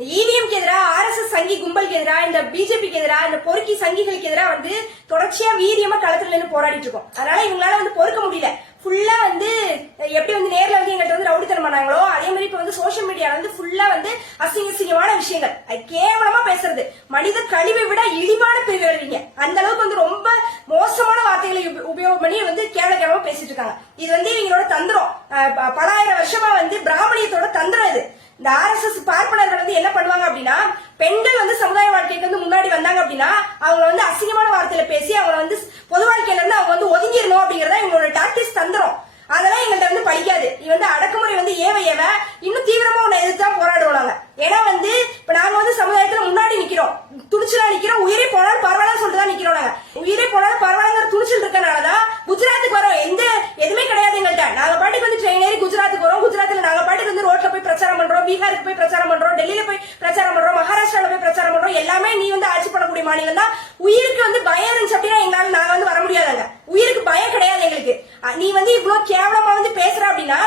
இவிஎம்க்கு எதிராக ஆர்எஸ்எஸ் சங்கி கும்பலுக்கு எதிராக இந்த பிஜேபிக்கு எதிராக இந்த பொறுக்கி சங்கிகளுக்கு எதிராக வந்து தொடர்ச்சியா வீரியமா களத்துல நின்று போராடிட்டு இருக்கோம். அதனால இவங்களால வந்து பொறுக்க முடியல. ஃபுல்லா வந்து எப்படி வந்து நேர்ல வந்து எங்கள்கிட்ட வந்து ரவுடித்தனம் பண்ணாங்களோ அதே மாதிரி இப்ப வந்து சோசியல் மீடியால வந்து ஃபுல்லா வந்து அசிங்கமான விஷயங்கள், கேவலமா பேசுறது, மனித கழிவை விட இழிவான பிரிவு எழுதிங்க, அந்த அளவுக்கு வந்து ரொம்ப மோசமான வார்த்தைகளை உபயோகம் பண்ணி வந்து கேவலமா பேசிட்டு இருக்காங்க. இது வந்து இவங்களோட தந்திரம், பல ஆயிரம் வருஷமா வந்து பிராமணியத்தோட தந்திரம் இது. இந்த ஆர்எஸ்எஸ் பார்ப்பனர்கள் வந்து என்ன பண்ணுவாங்க அப்படின்னா, பெண்கள் வந்து சமுதாய வாழ்க்கைக்கு வந்து முன்னாடி வந்தாங்க அப்படின்னா அவங்க வந்து அசிங்கமான வார்த்தையில பேசி அவங்க வந்து பொது வாழ்க்கையில இருந்து அவங்க வந்து ஒதுங்கிடணும் அப்படிங்கறத இவங்களோட டாக்டிக்ஸ் தந்துரும். அதெல்லாம் எங்கள்கிட்ட வந்து படிக்காது. இது வந்து அடக்குமுறை வந்து ஏவ இன்னும் தீவிரமா உன்னை எதிர்த்து போராடுவோம் நாங்க. ஏன்னா வந்து இப்ப நாங்க வந்து சமுதாயத்துல முன்னாடி நிக்கிறோம், துணிச்சலா நிக்கிறோம், உயிரை போனாலும் பரவாயில்ல சொல்லிட்டுதான் நிக்கிறோம். நாங்க உயிரை போனாலும் பரவாயில்லங்கிற துணிச்சல் இருக்கனாலதான் குஜராத்துக்கு வரோம். எதுவுமே கிடையாது எங்கள்கிட்ட. நாங்க பாட்டுக்கு வந்து ட்ரெயின் ஏறி குஜராத்துக்கு வரோம். குஜராத்ல நாங்க பாட்டுக்கு வந்து ரோட்ல போய் பிரச்சாரம் பண்றோம், பீகாருக்கு போய் பிரச்சாரம் பண்றோம், டெல்லியில போய் பிரச்சாரம் பண்றோம், மகாராஷ்டிரால போய் பிரச்சாரம் பண்றோம். எல்லாமே நீ வந்து ஆட்சி பண்ணக்கூடிய மாநிலம் தான். உயிருக்கு வந்து பயம் இருந்துச்சு அப்படின்னா எங்களால நாங்க வந்து வர முடியாதாங்க. உயிருக்கு பயம் கிடையாது எங்களுக்கு. நீ வந்து இவ்வளவு கேவலமா வந்து பேசுற அப்படின்னா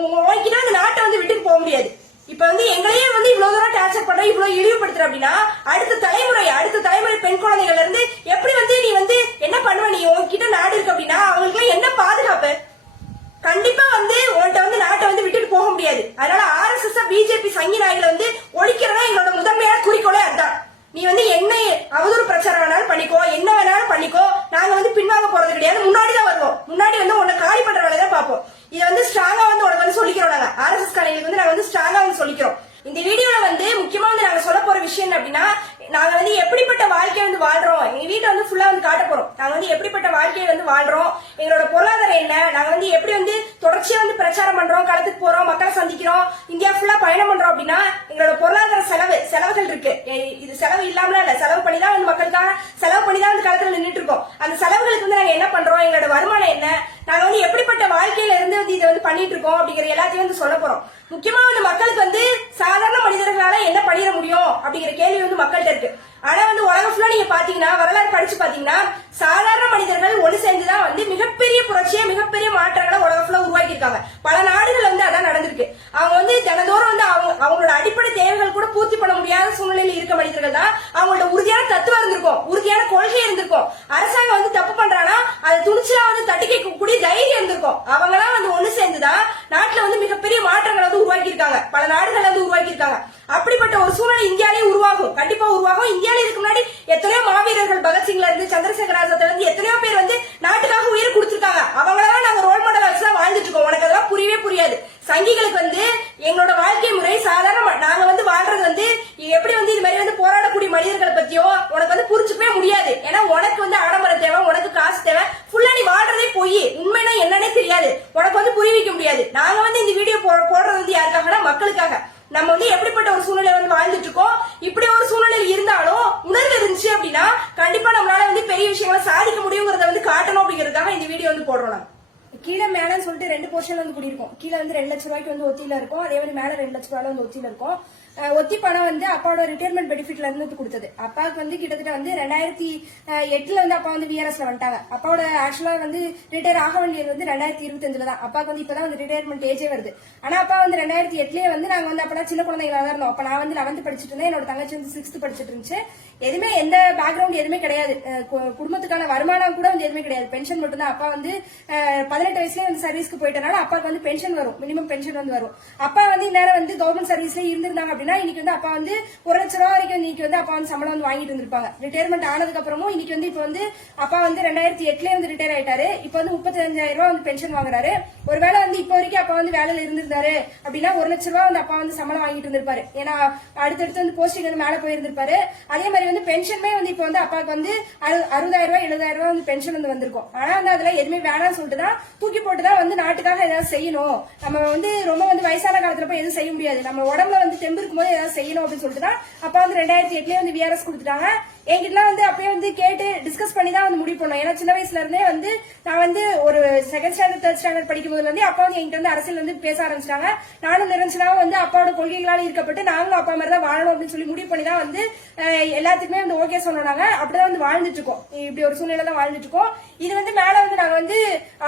உங்ககிட்ட அந்த நாட்டை வந்து விட்டுட்டு போக முடியாது. இப்ப வந்து எங்களையே வந்து இவ்வளவு தூரம் டார்ச்சர் பண்ற, இவ்வளவு இழிவுபடுத்துற அப்படின்னா அடுத்த தலைமுறை பெண் குழந்தைகள்ல இருந்து எப்படி வந்து நீ வந்து என்ன பண்ணுவ? நீ உங்ககிட்ட நாடு இருக்கு அப்படின்னா அவங்களுக்கு எல்லாம் என்ன பாதுகாப்பு? கண்டிப்பா வந்து உன்கிட்ட வந்து நாட்டை வந்து விட்டுட்டு போக முடியாது. அதனால ஆர்எஸ்எஸ் பிஜேபி சங்கி நாய்களை வந்து ஒழிக்கிறதா எங்களோட முதன்மையான குறிக்கோளே அதுதான். நீ வந்து என்ன அவதூறு பிரச்சாரம் வேணாலும் பண்ணிக்கோ, என்ன வேணாலும் பண்ணிக்கோ, நாங்க வந்து பின்வாங்க போறது கிடையாது. முன்னாடிதான் வருவோம். முன்னாடி வந்து உன்னை காலி பண்ற வேலைதான் பார்ப்போம். இதை வந்து ஸ்ட்ராங்கா வந்து உனக்கு வந்து சொல்லிக்கிறோம். நாங்க ஆர்எஸ்எஸ் காரங்களுக்கு வந்து நாங்க வந்து ஸ்ட்ராங்கா வந்து சொல்லிக்கிறோம். இந்த வீடியோல வந்து முக்கியமா வந்து நாங்க சொல்ல போற விஷயம் என்ன அப்படின்னா, நாங்க வந்து எப்படிப்பட்ட வாழ்க்கையை வந்து வாழ்றோம், எங்க வீட்டை வந்து ஃபுல்லா வந்து காட்ட போறோம். நாங்க வந்து எப்படிப்பட்ட வாழ்க்கையை வந்து வாழ்றோம், எங்களோட பொருளாதாரம் என்ன, நாங்க வந்து எப்படி வந்து தொடர்ச்சியா வந்து பிரச்சாரம் பண்றோம், களத்துக்கு போறோம், மக்களை சந்திக்கிறோம், இந்தியா ஃபுல்லா பயணம் பண்றோம் அப்படின்னா எங்களோட பொருளாதார செலவுகள் இருக்கு. இது செலவு இல்லாமல இல்ல, செலவு பண்ணிதான் வந்து மக்களுக்காக செலவு பண்ணிதான் வந்து களத்துல நின்றுட்டு இருக்கோம். அந்த செலவுகளுக்கு வந்து நாங்க என்ன பண்றோம், எங்களோட வருமானம் என்ன, நாங்க வந்து எப்படிப்பட்ட வாழ்க்கையில இருந்து வந்து இதை வந்து பண்ணிட்டு இருக்கோம் அப்படிங்கிற எல்லாத்தையும் வந்து சொல்ல போறோம். முக்கியமா வந்து மக்களுக்கு வந்து சாதாரண மனிதர்களால என்ன பண்ணிட முடியும் அப்படிங்கிற கேள்வி வந்து மக்கள்கிட்ட இருக்கு. ஆனா வந்து உலகம் ஃபுல்லா நீங்க பாத்தீங்கன்னா, வரலாறு படிச்சு பாத்தீங்கன்னா, சாதாரண மனிதர்கள் ஒன்று சேர்ந்துதான் வந்து மிகப்பெரிய புரட்சியை, மிகப்பெரிய மாற்றங்களை உலகம் ஃபுல்லா உருவாக்கி இருக்காங்க. பல நாடுகள் வந்து அதான் நடந்திருக்கு. அவங்க வந்து தினந்தோறும் வந்து அவங்களோட அடிப்படை தேவைகள் கூட பூர்த்தி பண்ண முடியாத சூழ்நிலையில் இருக்க மனிதர்கள் தான் அவங்களோட உறுதியான தத்துவம் இருந்திருக்கும், உறுதியான கொள்கை இருந்திருக்கும். அரசாங்கம் வந்து தப்பு பண்றானா அது துணிச்சலா வந்து தட்டி கேட்கக்கூடிய தைரியம் இருந்திருக்கும். அவங்களாம் வந்து ஒண்ணு சேர்ந்துதான் நாட்டுல வந்து மிகப்பெரிய மாற்றங்களை வந்து உருவாக்கி இருக்காங்க. பல நாடுகள் வந்து உருவாக்கி இருக்காங்க. அப்படிப்பட்ட ஒரு சூழ்நிலை இந்தியாவிலே உருவாகும், கண்டிப்பா உருவாகும். இந்தியாவில இதுக்கு முன்னாடி எத்தனையோ மாவீரர்கள், பகத்சிங்ல இருந்து சந்திரசேகர் ஆசாத்ல இருந்து எத்தனையோ பேர் வந்து நாட்டுக்காக உயிர் கொடுத்திருக்காங்க. அவங்களெல்லாம் நாங்க ரோல் மாடல் வச்சுதான் வாழ்ந்துட்டு இருக்கோம். உனக்கு அதெல்லாம் புரியவே புரியாது. சங்கிகளுக்கு வந்து எங்களோட வாழ்க்கை முறை சாதாரண நாங்க வந்து வாழ்றது வந்து எப்படி வந்து இது மாதிரி வந்து போராடக்கூடிய மனிதர்களை பத்தியோ உனக்கு வந்து புரிஞ்சுக்கவே முடியாது. ஏன்னா உனக்கு வந்து ஆடம்பரம் தேவை, உனக்கு காசு தேவை, ஃபுல்லா நீ வாழ்றதே போய் உண்மைனா என்னன்னே தெரியாது. உனக்கு வந்து புரிவிக்க முடியாது. நாங்க வந்து இந்த வீடியோ போடுறது வந்து யாருக்காகனா மக்களுக்காக. நம்ம வந்து எப்படிப்பட்ட ஒரு சூழ்நிலை வந்து வாழ்ந்துட்டு இருக்கோம். இப்படி ஒரு சூழ்நிலை இருந்தாலும் உணர்வு இருந்துச்சு அப்படின்னா கண்டிப்பா நம்மளால வந்து பெரிய விஷயங்களை சாதிக்க முடியுங்கிறத வந்து காட்டணும் அப்படிங்கறதுக்காக இந்த வீடியோ வந்து போடுறோம். கீழே மேலன்னு சொல்லிட்டு 2 போர்ஷன் வந்து கூடியிருக்கும். கீழே வந்து 2 லட்சம் ரூபாய்க்கு வந்து ஒத்தியில இருக்கும், அதே மாதிரி மேல 2 லட்சம் ரூபாய் வந்து ஒத்தியில இருக்கும். ஒத்தி பணம் வந்து அப்பாவோட ரிட்டையர்மெண்ட் பெனிஃபிட்ல இருந்து கொடுத்தது. அப்பாவுக்கு வந்து கிட்டத்தட்ட வந்து 2008 வந்து அப்பா வந்து விஆர்எஸ்ல வந்துட்டாங்க. அப்பாவோட ஆக்சுவலா வந்து ரிட்டையர் ஆக வேண்டியது வந்து 2025 தான். அப்பாவுக்கு வந்து இப்பதான் வந்து ரிட்டையர்மெண்ட் ஏஜே வருது. ஆனா அப்பா வந்து 2008 வந்து நாங்க வந்து அப்பதான் சின்ன குழந்தைகளா தான் இருந்தோம். அப்ப நான் வந்து 11th படிச்சுட்டு இருந்தேன், என்னோட தங்கச்சி வந்து 6th படிச்சுட்டு இருந்துச்சு. எதுவுமே எந்த பேக்ரவுண்ட் எதுவுமே கிடையாது. குடும்பத்துக்கான வருமானம் கூட வந்து எதுவுமே கிடையாது. பென்ஷன் மட்டும் தான். அப்பா வந்து 18 வயசுலயே வந்து சர்வீஸ்க்கு போயிட்டனால அப்பாவுக்கு வந்து பென்ஷன் வரும், மினிமம் பென்ஷன் வந்து வரும். அப்பா வந்து இந்நேரம் வந்து கவர்மெண்ட் சர்வீஸ்ல இருந்திருந்தாங்க இன்னைக்கு வந்து அப்பா வந்து 1 லட்சம் ரூபாய் வரைக்கும் இன்னைக்கு வந்து அப்பா வந்து சம்பளம் வந்து வாங்கிட்டு இருந்திருப்பாங்க. ரிட்டையர்மெண்ட் ஆனதுக்கு அப்புறமும் இன்னைக்கு வந்து இப்ப வந்து அப்பா வந்து 2008 வந்து ரிட்டையர் ஆயிட்டாரு. இப்ப வந்து 35,000 ரூபாய் வந்து பென்ஷன் வாங்குறாரு. ஒருவேளை வந்து இப்ப வரைக்கும் அப்பா வந்து வேலையில இருந்திருந்தாரு அப்படின்னா 1 லட்சம் ரூபாய் வந்து அப்பா வந்து சம்பளம் வாங்கிட்டு இருந்திருப்பாரு. ஏன்னா அடுத்தடுத்து வந்து போஸ்டிங் வந்து மேல போயிருந்திருப்பாரு. அதே மாதிரி வந்து பென்ஷனுமே வந்து இப்ப வந்து அப்பாவுக்கு வந்து 60,000 ரூபாய் 70,000 ரூபாய் வந்து பென்ஷன் வந்து வந்திருக்கும். ஆனா வந்து அதுல எதுவுமே வேணாம்னு சொல்லிட்டுதான் தூக்கி போட்டுதான் வந்து நாட்டுக்காக ஏதாவது செய்யணும், நம்ம வந்து ரொம்ப வந்து வயசான காலத்துல போய் எதுவும் செய்ய முடியாது, நம்ம உடம்புல வந்து தெம்பு இருக்கும் போது ஏதாவது செய்யணும் அப்படின்னு சொல்லிட்டு தான் அப்பா வந்து 2008 வந்து விஆர்எஸ் கொடுத்துட்டாங்க. என்கிட்டலாம் வந்து அப்பயே வந்து கேட்டு டிஸ்கஸ் பண்ணி தான் வந்து முடிவு பண்ணோம். ஏன்னா சின்ன வயசுல இருந்தே வந்து நான் வந்து ஒரு செகண்ட் ஸ்டாண்டர்ட் தேர்ட் ஸ்டாண்டர்ட் படிக்கும் போதுல இருந்தே அப்பா வந்து என்கிட்ட வந்து அரசியல் வந்து பேச ஆரம்பிச்சிட்டாங்க. நானும் நிரஞ்சனாவும் வந்து அப்பாவோட கொள்கைகளால இருக்கப்பட்டு நாங்களும் அப்பா மாதிரி தான் வாழணும் அப்படின்னு சொல்லி முடிவு பண்ணி தான் வந்து எல்லாத்துக்குமே வந்து ஓகே சொன்னாங்க. அப்படிதான் வந்து வாழ்ந்துட்டு இருக்கோம். இப்படி ஒரு சூழ்நிலை தான் வாழ்ந்துட்டு இருக்கோம். இது வந்து மேல வந்து நாங்க வந்து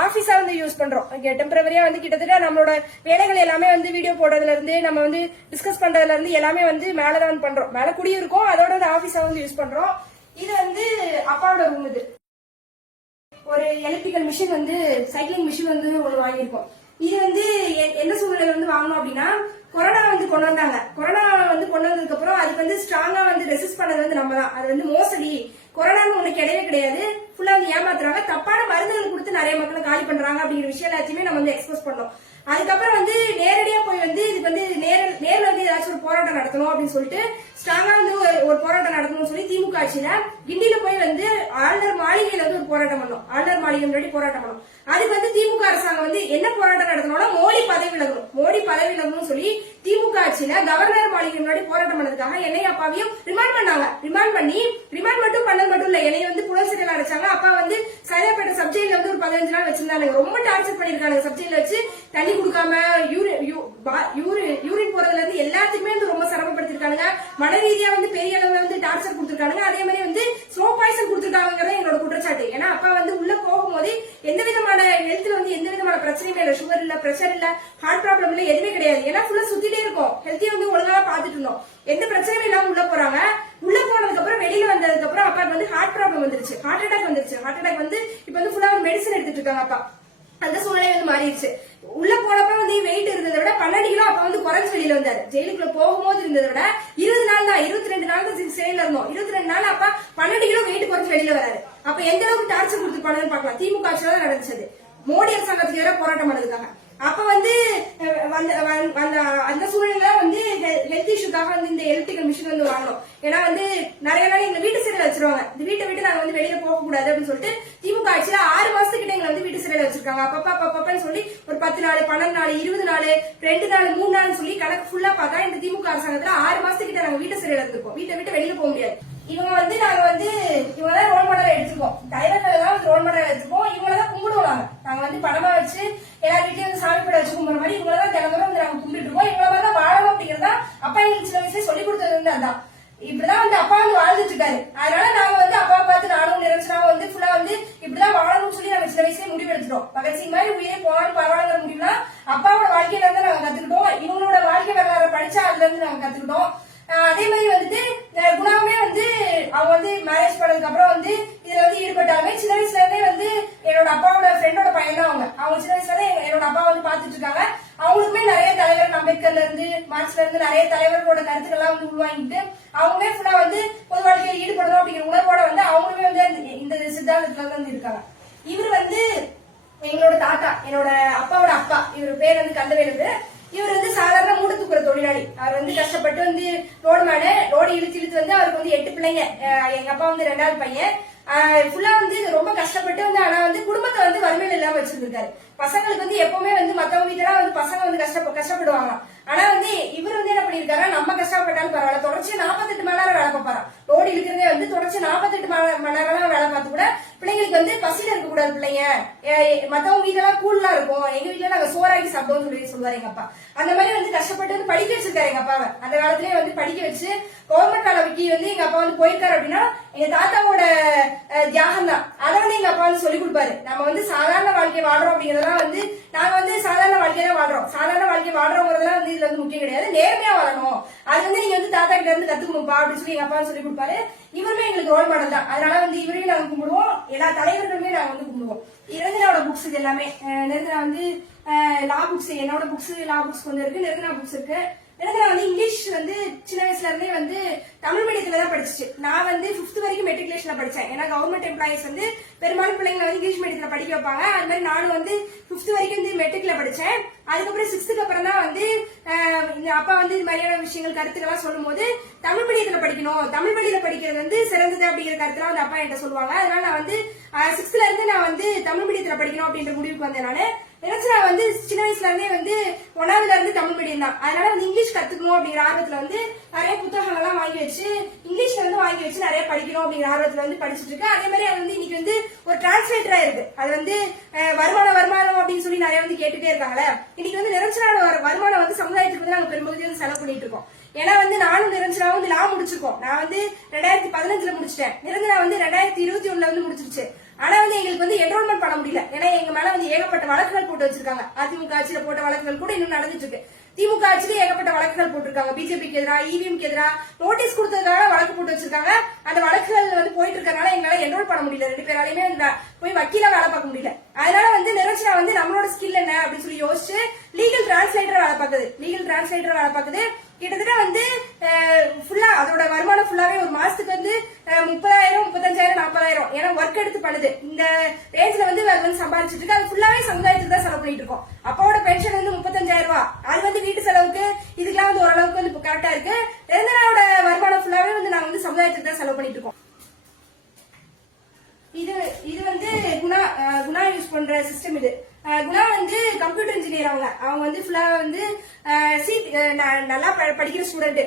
ஆபீஸா வந்து யூஸ் பண்றோம். டெம்பரவரியா வந்து கிட்டத்தட்ட நம்மளோட வேலைகள் எல்லாமே வந்து வீடியோ போடுறதுல இருந்து நம்ம வந்து டிஸ்கஸ் பண்றதுல இருந்து எல்லாமே வந்து மேலதான் வந்து பண்றோம். மேல குடியிருக்கோம், அதோட வந்து ஆபீஸா வந்து யூஸ் பண்றோம். இது வந்து அப்பாவோட ரூம். இது ஒரு எலக்ட்ரிக்கல் மிஷின் வந்து சைக்கிளிங் மிஷின் வந்து ஒண்ணு வாங்கியிருக்கோம். இது வந்து எந்த சூழ்நிலையில வந்து வாங்கணும் அப்படின்னா கொரோனா வந்து கொண்டு வந்தாங்க. கொரோனா வந்து கொண்டு வந்ததுக்கு அப்புறம் அதுக்கு வந்து ஸ்ட்ராங்கா வந்து ரெசிஸ்ட் பண்ணது வந்து நம்ம தான். அது வந்து மோசடி கொரோனான்னு ஒண்ணு கிடையவே கிடையாது. ஃபுல்லா வந்து ஏமாத்துறாங்க, தப்பான மருந்துகள் கொடுத்து நிறைய மக்களை காலி பண்றாங்க அப்படிங்கிற விஷயம் எல்லாத்தையுமே நம்ம வந்து எக்ஸ்போஸ் பண்ணோம். அதுக்கப்புறம் வந்து நேரடியா போய் வந்து இதுக்கு வந்து நேர்ல வந்து ஏதாச்சும் ஒரு போராட்டம் நடத்தணும் அப்படின்னு சொல்லிட்டு ஸ்ட்ராங்கா வந்து ஒரு போராட்டம் நடத்தணும்னு சொல்லி திமுக ஆட்சியில கிண்டியில போய் வந்து ஆளுநர் மாளிகையில வந்து ஒரு போராட்டம் பண்ணோம். ஆளுநர் மாளிகை முன்னாடி போராட்டம் பண்ணோம். அதுக்கு வந்து திமுக அரசாங்கம் வந்து என்ன போராட்டம் நடத்தணும்னா மோடி பதவி விலகணும் சொல்லி திமுக ஆட்சியில கவர்னர் மாளிகை முன்னாடி போராட்டம் பண்ணதுக்காக என்னைய அப்பாவையும் ரிமாண்ட் பண்ணாங்க. ரிமாண்ட் மட்டும் பண்ணது மட்டும் இல்ல, என்னைய வந்து புலல் சிறையில் அடைச்சாங்க. அப்பா வந்து சைதாப்பேட்டை சப்ஜெக்ட்ல வந்து ஒரு 15 நாள் வச்சிருந்தாங்க. ரொம்ப டார்ச்சர் பண்ணிருக்காங்க. சப்ஜெக்ட்ல வச்சு தண்ணி கொடுக்காம யூரின் போறதுல இருந்து எல்லாத்துக்குமே வந்து ரொம்ப சிரமப்படுத்திருக்காங்க. மன ரீதியா வந்து பெரிய அளவுல வந்து டார்ச்சர் கொடுத்திருக்காங்க. அதே மாதிரி வந்து ஸ்லோ பாய்சன் கொடுத்திருக்காங்கிறத என்னோட குற்றச்சாட்டு. ஏன்னா அப்பா வந்து உள்ள போகும்போது எந்த விதமான ஹெல்த்ல வந்து எந்த விதமான பிரச்சனையுமே இல்ல, சுகர் இல்ல, பிரஷர் இல்ல, ஹார்ட் ப்ராப்ளம் இல்ல, எதுவுமே கிடையாது. ஏன்னா ஃபுல்லா சுத்திட்டே இருக்கும், ஹெல்த்தியா வந்து ஒழுங்கா பாத்துட்டு இருந்தோம். எந்த பிரச்சனையும் இல்லாம உள்ள போறாங்க. உள்ள போனதுக்கு அப்புறம் வெளியில வந்ததுக்கு அப்புறம் அப்பா வந்து ஹார்ட் ப்ராப்ளம் வந்துருச்சு, ஹார்ட் அட்டாக் வந்துருச்சு. ஹார்ட் அட்டாக் வந்து இப்ப வந்து ஃபுல்லா மெடிசன் எடுத்துட்டு இருக்காங்க அப்பா. அந்த சூழ்நிலை வந்து மாறிடுச்சு. உள்ள போனப்ப வந்து வெயிட் இருந்ததை விட 12 கிலோ அப்ப வந்து குறைஞ்சு வெளியில வந்தாரு. ஜெயிலுக்குள்ள போகும்போது இருந்ததை விட 20 நாள் தான், 22 நாள் தான் சிறையில இருந்தோம். 22 நாள் அப்ப 12 கிலோ வெயிட் குறைஞ்சு வெளியில வராரு. அப்ப எந்த அளவுக்கு டார்ச்சர் கொடுத்துருப்பாங்கன்னு பாக்கலாம். திமுக ஆட்சியில தான் நடந்துச்சு மோடி அரசாங்கத்துக்கு எதிராக போராட்டம் பண்ணதுக்காக. அப்ப வந்து அந்த சூழ்நிலை வந்து ஹெல்த் இஷ்யூக்காக வந்து இந்த எலக்ட்ரிக்கல் மிஷின் வந்து வாங்கணும். ஏன்னா வந்து நிறைய நாள் எங்க வீட்டு சிறையில வச்சிருவாங்க. இந்த வீட்டை விட்டு நாங்க வந்து வெளியில போக கூடாது அப்படின்னு சொல்லிட்டு திமுக ஆட்சியில 6 மாசத்துக்கிட்ட எங்களை வந்து வீட்டு சிறையில வச்சிருக்காங்க. அப்பப்பன்னு சொல்லி ஒரு 10 நாள், 12 நாள், 20 நாள், 2 நாள், 3 நாள் சொல்லி கணக்கு ஃபுல்லா பார்த்தா இந்த திமுக அரசாங்கத்துல 6 மாசத்துக்கிட்ட நாங்க வீட்டு சிறையில இருந்திருக்கோம். வீட்டை விட்டு வெளியில போக முடியாது. இவங்க வந்து நாங்க வந்து இவங்கதான் ரோல் மாடலா எடுத்துக்கோம். தலைவர்கள் தான் ரோல் மாடலா எடுத்துப்போம். இவங்களதான் கும்பிடுவோம். நாங்க வந்து பணமா வச்சு எல்லா வீட்லயும் வந்து சாமி படம் வச்சு கும்பிடுற மாதிரி இவங்களதான் தினமுறை வந்து நாங்க கும்பிட்டு இருக்கோம். இவங்கள மாதிரி தான் வாழணும் அப்படிங்கறதா அப்பா எங்களுக்கு சின்ன வயசுல சொல்லி கொடுத்தது வந்து அதான். இப்படிதான் வந்து அப்பா வந்து வாழ்ந்துட்டு இருக்காரு. அதனால நாங்க வந்து அப்பா பார்த்து நானும் நிரஞ்சனாவும் வந்து ஃபுல்லா வந்து இப்படிதான் வாழணும்னு சொல்லி நாங்க சின்ன வயசுல முடிவு எடுத்துட்டோம். பகத்சிங் மாதிரி உயிரே போனாலும் பரவாயில்ல முடியும்னா அப்பாவோட வாழ்க்கையில இருந்து நாங்க கத்துக்கிட்டோம். இவங்களோட வாழ்க்கை வரலாறு படிச்சா அதுல இருந்து நாங்க கத்துக்கிட்டோம். அதே மாதிரி வந்துட்டு குணாமே வந்து அவங்க வந்து மேரேஜ் பண்ணதுக்கு அப்புறம் வந்து இதுல வந்து ஈடுபட்டாங்க. சின்ன வயசுல இருந்தே வந்து என்னோட அப்பாவோட ஃப்ரெண்டோட பையன் தான் அவங்க சின்ன வயசுல இருந்து என்னோட அப்பா வந்து பாத்துட்டு இருக்காங்க. அவங்களுக்குமே நிறைய தலைவர் அம்பேத்கர்ல இருந்து மார்க்ஸ்ல இருந்து நிறைய தலைவர்களோட கருத்துக்கள்லாம் வந்து உருவாங்கிட்டு அவங்களே ஃபுல்லா வந்து பொது வாழ்க்கையில் ஈடுபடணும் அப்படிங்கிற உணர்வோட வந்து அவங்களுமே வந்து இந்த சித்தாந்தத்துல வந்து இருக்காங்க. இவர் வந்து எங்களோட தாத்தா, என்னோட அப்பாவோட அப்பா. இவர் பேர் வந்து கந்தவேலு. இவர் வந்து சாதாரண மூட தூக்குற தொழிலாளி. அவர் வந்து கஷ்டப்பட்டு வந்து ரோடு இழுத்து வந்து அவருக்கு வந்து 8 பிள்ளைங்க. எங்க அப்பா வந்து 2வது பையன். ஃபுல்லா வந்து ரொம்ப கஷ்டப்பட்டு வந்து ஆனா வந்து குடும்பத்தை வந்து வறுமையில இல்லாம வச்சிருந்திருக்காரு. பசங்களுக்கு வந்து எப்பவுமே வந்து மத்தவங்க வீட்டுல வந்து பசங்க வந்து கஷ்டப்படுவாங்க. ஆனா வந்து இவர் வந்து என்ன பண்ணிருக்காரு, நம்ம கஷ்டப்பட்டாலும் பரவாயில்ல, தொடர்ச்சி 48 மணி நேரம் வேலை பார்ப்பாராம். ரோடு இழுக்கிறதே வந்து தொடர்ச்சி 48 மணி நேரம் வேலை பார்த்து கூட பிள்ளைங்களுக்கு வந்து பசியில இருக்க கூடாது. பிள்ளைங்க மத்தவங்க வீட்டுல கூழ்லாம் இருக்கும், எங்க வீட்டுல நாங்க சோறாக்கி சாப்பிடுவோம்னு சொல்லுவாரு எங்க அப்பா. அந்த மாதிரி வந்து கஷ்டப்பட்டு வந்து படிக்க வச்சிருக்காரு எங்க அப்பாவை. அந்த காலத்திலேயே வந்து படிக்க வச்சு கவர்மெண்ட் அளவுக்கு வந்து எங்க அப்பா வந்து போயிருக்காரு அப்படின்னா எங்க தாத்தாவோட தியாகம் தான். அதை வந்து எங்க அப்பா வந்து சொல்லி கொடுப்பாரு. நம்ம வந்து சாதாரண வாழ்க்கை வாழ்றோம் அப்படிங்கறதெல்லாம் வந்து நாங்க வந்து சாதாரண வாழ்க்கையை தான் வாழ்றோம். சாதாரண வாழ்க்கை வாழ்றோங்கிறதுலாம் வந்து இதுல வந்து முக்கியம் கிடையாது. நேர்மையா வாழணும், அது வந்து நீங்க வந்து தாத்தா கிட்ட இருந்து கத்துக்கணும்பா அப்படின்னு சொல்லி எங்க அப்பா சொல்லி கொடுப்பாரு. இவருமே எங்களுக்கு ரோல் மாடல் தான். அதனால வந்து இவரையும் நாங்க கும்பிடுவோம். எல்லா தலைவர்களுமே நாங்க வந்து கும்பிடுவோம். நிரஞ்சனாவோட புக்ஸ் இது எல்லாமே. நிரஞ்சனா வந்து லா புக்ஸ், என்னோட புக்ஸ் லா புக்ஸ் கொஞ்சம் இருக்கு, நிரஞ்சனா புக்ஸ் இருக்கு. நிரஞ்சனா வந்து இங்கிலீஷ் வந்து சின்ன வயசுல இருந்தே வந்து தமிழ் மீடியத்துல தான் படிச்சுச்சு. நான் வந்து 5th வரைக்கும் மெட்ரிகுலேஷன்ல படிச்சேன். ஏன்னா கவர்மெண்ட் எம்ப்ளாயிஸ் வந்து பெரும்பாலும் பிள்ளைங்களை வந்து இங்கிலீஷ் மீடியத்துல படிக்க வைப்பாங்க. அது மாதிரி நானும் வந்து 5th வரைக்கும் வந்து மெட்ரிக்ல படிச்சேன். அதுக்கப்புறம் 6th அப்புறம் தான் வந்து அப்பா வந்து இது மாதிரியான விஷயங்கள் கருத்துக்கெல்லாம் சொல்லும் போது தமிழ் மீடியத்துல படிக்கணும், தமிழ் வழியில படிக்கிறது வந்து சிறந்தது அப்படிங்கிற கருத்துலாம் வந்து அப்பா என்கிட்ட சொல்லுவாங்க. அதனால நான் வந்து 6th இருந்து நான் வந்து தமிழ் மீடியத்துல படிக்கணும் அப்படின்ற முடிவுக்கு வந்தேன். நினைச்சா வந்து சின்ன வயசுல இருந்தே வந்து 1ஆவதுல இருந்து தமிழ் மீடியம் தான். அதனால வந்து இங்கிலீஷ் கத்துக்கணும் அப்படிங்கிற ஆர்வத்துல வந்து நிறைய புத்தகங்கள் எல்லாம் வாங்கி வச்சு இங்கிலீஷ்ல வந்து வாங்கி வச்சு நிறைய படிக்கணும் அப்படிங்கிற ஆர்வத்துல வந்து படிச்சுட்டு இருக்கு. அதே மாதிரி அது வந்து இன்னைக்கு வந்து ஒரு டிரான்ஸ்லேட்டரா இருக்கு. அது வந்து வருமானம் அப்படின்னு சொல்லி நிறைய வந்து கேட்டுட்டே இருக்காங்களே. இன்னைக்கு வந்து நிரஞ்சனாவோட வருமானம் வந்து சமுதாயத்துக்கு வந்து நாங்க பெரும்பகுதி வந்து செலவு பண்ணிட்டு இருக்கோம். ஏன்னா வந்து நானும் நிரஞ்சனாவும் வந்து நான் முடிச்சிருக்கோம். நான் வந்து 2015 முடிச்சிட்டேன். நிரஞ்சனா வந்து 2021 வந்து முடிச்சிருச்சு. ஆனா வந்து எங்களுக்கு வந்து என்ரோல்மெண்ட் பண்ண முடியல. ஏன்னா எங்க மேல வந்து ஏகப்பட்ட வழக்குகள் போட்டு வச்சிருக்காங்க. அதிமுக ஆட்சியில போட்ட வழக்குகள் கூட இன்னும் நடந்துட்டு இருக்கு. திமுக ஆட்சியில ஏகப்பட்ட வழக்குகள் போட்டிருக்காங்க. பிஜேபிக்கு எதிராக, இவிஎம்க்கு எதிராக நோட்டீஸ் கொடுத்ததுக்காக வழக்கு போட்டு வச்சிருக்காங்க. அந்த வழக்குகள் வந்து போயிட்டு இருக்கறனால எங்களால என்ரோல் பண்ண முடியல. 2 பேராலையுமே போய் வக்கீலா வேலை பார்க்க முடியல. அதனால வந்து நிரஞ்சனா வந்து நம்மளோட ஸ்கில் என்ன அப்படின்னு சொல்லி யோசிச்சு லீகல் டிரான்ஸ்லேட்டர் வேலை பார்க்குது. கிட்டத்தட்ட வந்து ஃபுல்லா அதோட வருமானம் ஃபுல்லாவே ஒரு மாசத்துக்கு வந்து 30,000, 35,000, 40,000 ஏன்னா ஒர்க் எடுத்து பண்ணுது. இந்த ரேஞ்ச்ல வந்து அது வந்து சம்பாதிச்சிட்டு இருக்கு. அது ஃபுல்லாவே சமுதாயத்துக்கு தான் செலவு பண்ணிட்டு இருக்கோம். அப்பாவோட பென்ஷன் வந்து 35,000 ரூபாய். அது வந்து வீட்டு செலவுக்கு இதுக்கெல்லாம் வந்து ஓரளவுக்கு வந்து கரெக்டா இருக்கு. நிரஞ்சனாவோட வருமானம் ஃபுல்லாவே வந்து நாங்க வந்து சமுதாயத்துக்கு தான் செலவு பண்ணிட்டு இருக்கோம். இது வந்து குணா யூஸ் பண்ற சிஸ்டம். இது குணா வந்து கம்ப்யூட்டர் இன்ஜினியர். அவங்க வந்து ஃபுல்லா வந்து நல்லா படிக்கிற ஸ்டூடெண்ட்.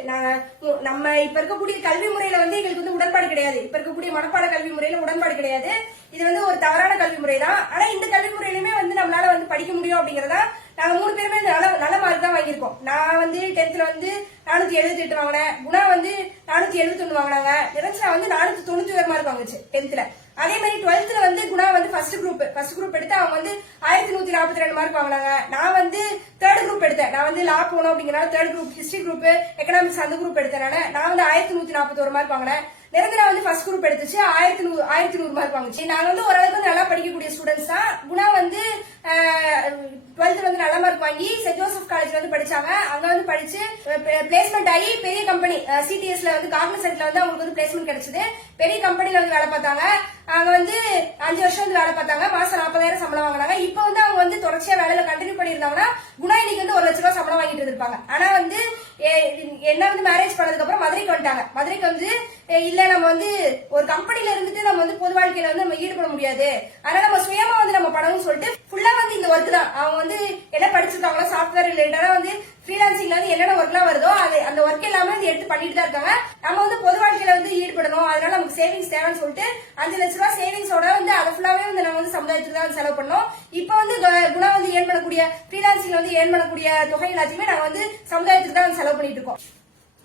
நம்ம இப்ப இருக்கக்கூடிய கல்வி முறையில வந்து எங்களுக்கு வந்து உடன்பாடு கிடையாது. இப்ப இருக்கக்கூடிய மனப்பாட கல்வி முறையில உடன்பாடு கிடையாது. இது வந்து ஒரு தவறான கல்வி முறை தான். ஆனா இந்த கல்வி முறையிலுமே வந்து நம்மளால வந்து படிக்க முடியும் அப்படிங்கறதா நாங்க 3 பேருமே நல்ல மார்க் தான் வாங்கியிருக்கோம். நான் வந்து 10th வந்து 478 வாங்கினேன். குணா வந்து 471 வாங்கினாங்க. நிரஞ்சனா வந்து 491 மார்க் வாங்குச்சு 10th. அதே மாதிரி 12th வந்து குணா வந்து ஃபர்ஸ்ட் குரூப் எடுத்து அவங்க வந்து 1142 மார்க் வாங்கினாங்க. நான் வந்து தேர்ட் குரூப் எடுத்தேன். நான் வந்து லா போனோம் அப்படிங்கறனால third group, history group, economics அந்த குரூப் எடுத்தேன். நான் வந்து 1141 மார்க் வாங்கினேன். நிரஞ்சனா வந்து ஃபர்ஸ்ட் குரூப் எடுத்துச்சு, 1100 மார்க் வாங்குச்சு. நாங்க வந்து ஓரளவுக்கு வந்து நல்லா படிக்கக்கூடிய ஸ்டூடெண்ட்ஸ் தான். குணா வந்து 12th வந்து நல்ல மார்க் வாங்கி சென்ட் ஜோசப் காலேஜ்ல வந்து படிச்சாங்க. அங்க வந்து படிச்சு பிளேஸ்மெண்ட் ஆகி பெரிய கம்பெனி சிடிஎஸ்ல வந்து காக்னிசன்ட்ல வந்து அவங்களுக்கு வந்து பிளேஸ்மெண்ட் கிடைச்சது. பெரிய கம்பெனில வந்து வேலை பார்த்தாங்க. அங்க வந்து 5 வருஷம் வந்து வேலை பார்த்தாங்க. மாசம் 40,000 சம்பளம் வாங்கினாங்க. இப்ப வந்து அவங்க வந்து தொடர்ச்சியா வேலையில கண்டினியூ பண்ணிருந்தாங்கன்னா குணா இன்னைக்கு வந்து 1 லட்ச ரூபாய் சம்பளம் வாங்கிட்டு இருந்திருப்பாங்க. ஆனா வந்து என்ன வந்து மேரேஜ் பண்ணதுக்கு அப்புறம் மதுரைக்கு வந்துட்டாங்க. மதுரைக்கு வந்து இல்ல நம்ம வந்து ஒரு கம்பெனில இருந்துட்டு நம்ம வந்து பொது வாழ்க்கையில வந்து நம்ம ஈடுபட முடியாது. அதனால நம்ம சுயமா வந்து நம்ம படம்னு சொல்லிட்டு ஃபுல்லா வந்து இந்த ஒர்க் தான். அவங்க வந்து என்ன படிச்சிருக்காங்களோ சாஃப்ட்வேர் ரிலேட்டடா வந்து ஃப்ரீலான்சிங்ல வந்து என்னென்ன ஒர்க்லாம் வருதோ அந்த ஒர்க் எல்லாமே வந்து எடுத்து பண்ணிட்டு தான் இருக்காங்க. நம்ம வந்து பொது வாழ்க்கையில வந்து ஈடுபடணும். அதனால நமக்கு சேவிங்ஸ் தேவைன்னு சொல்லிட்டு 5 லட்ச ரூபாய் சேவிங்ஸோட வந்து அதை ஃபுல்லாவே வந்து நம்ம வந்து சமுதாயத்துக்கு தான் செலவு பண்ணோம். இப்ப வந்து குணா வந்து ஏர்ன் பண்ணக்கூடிய ஃப்ரீலான்சிங்ல வந்து ஏர்ன் பண்ணக்கூடிய தொகை எல்லாத்தையுமே நாங்க வந்து சமுதாயத்துக்கு தான் செலவு பண்ணிட்டு இருக்கோம்.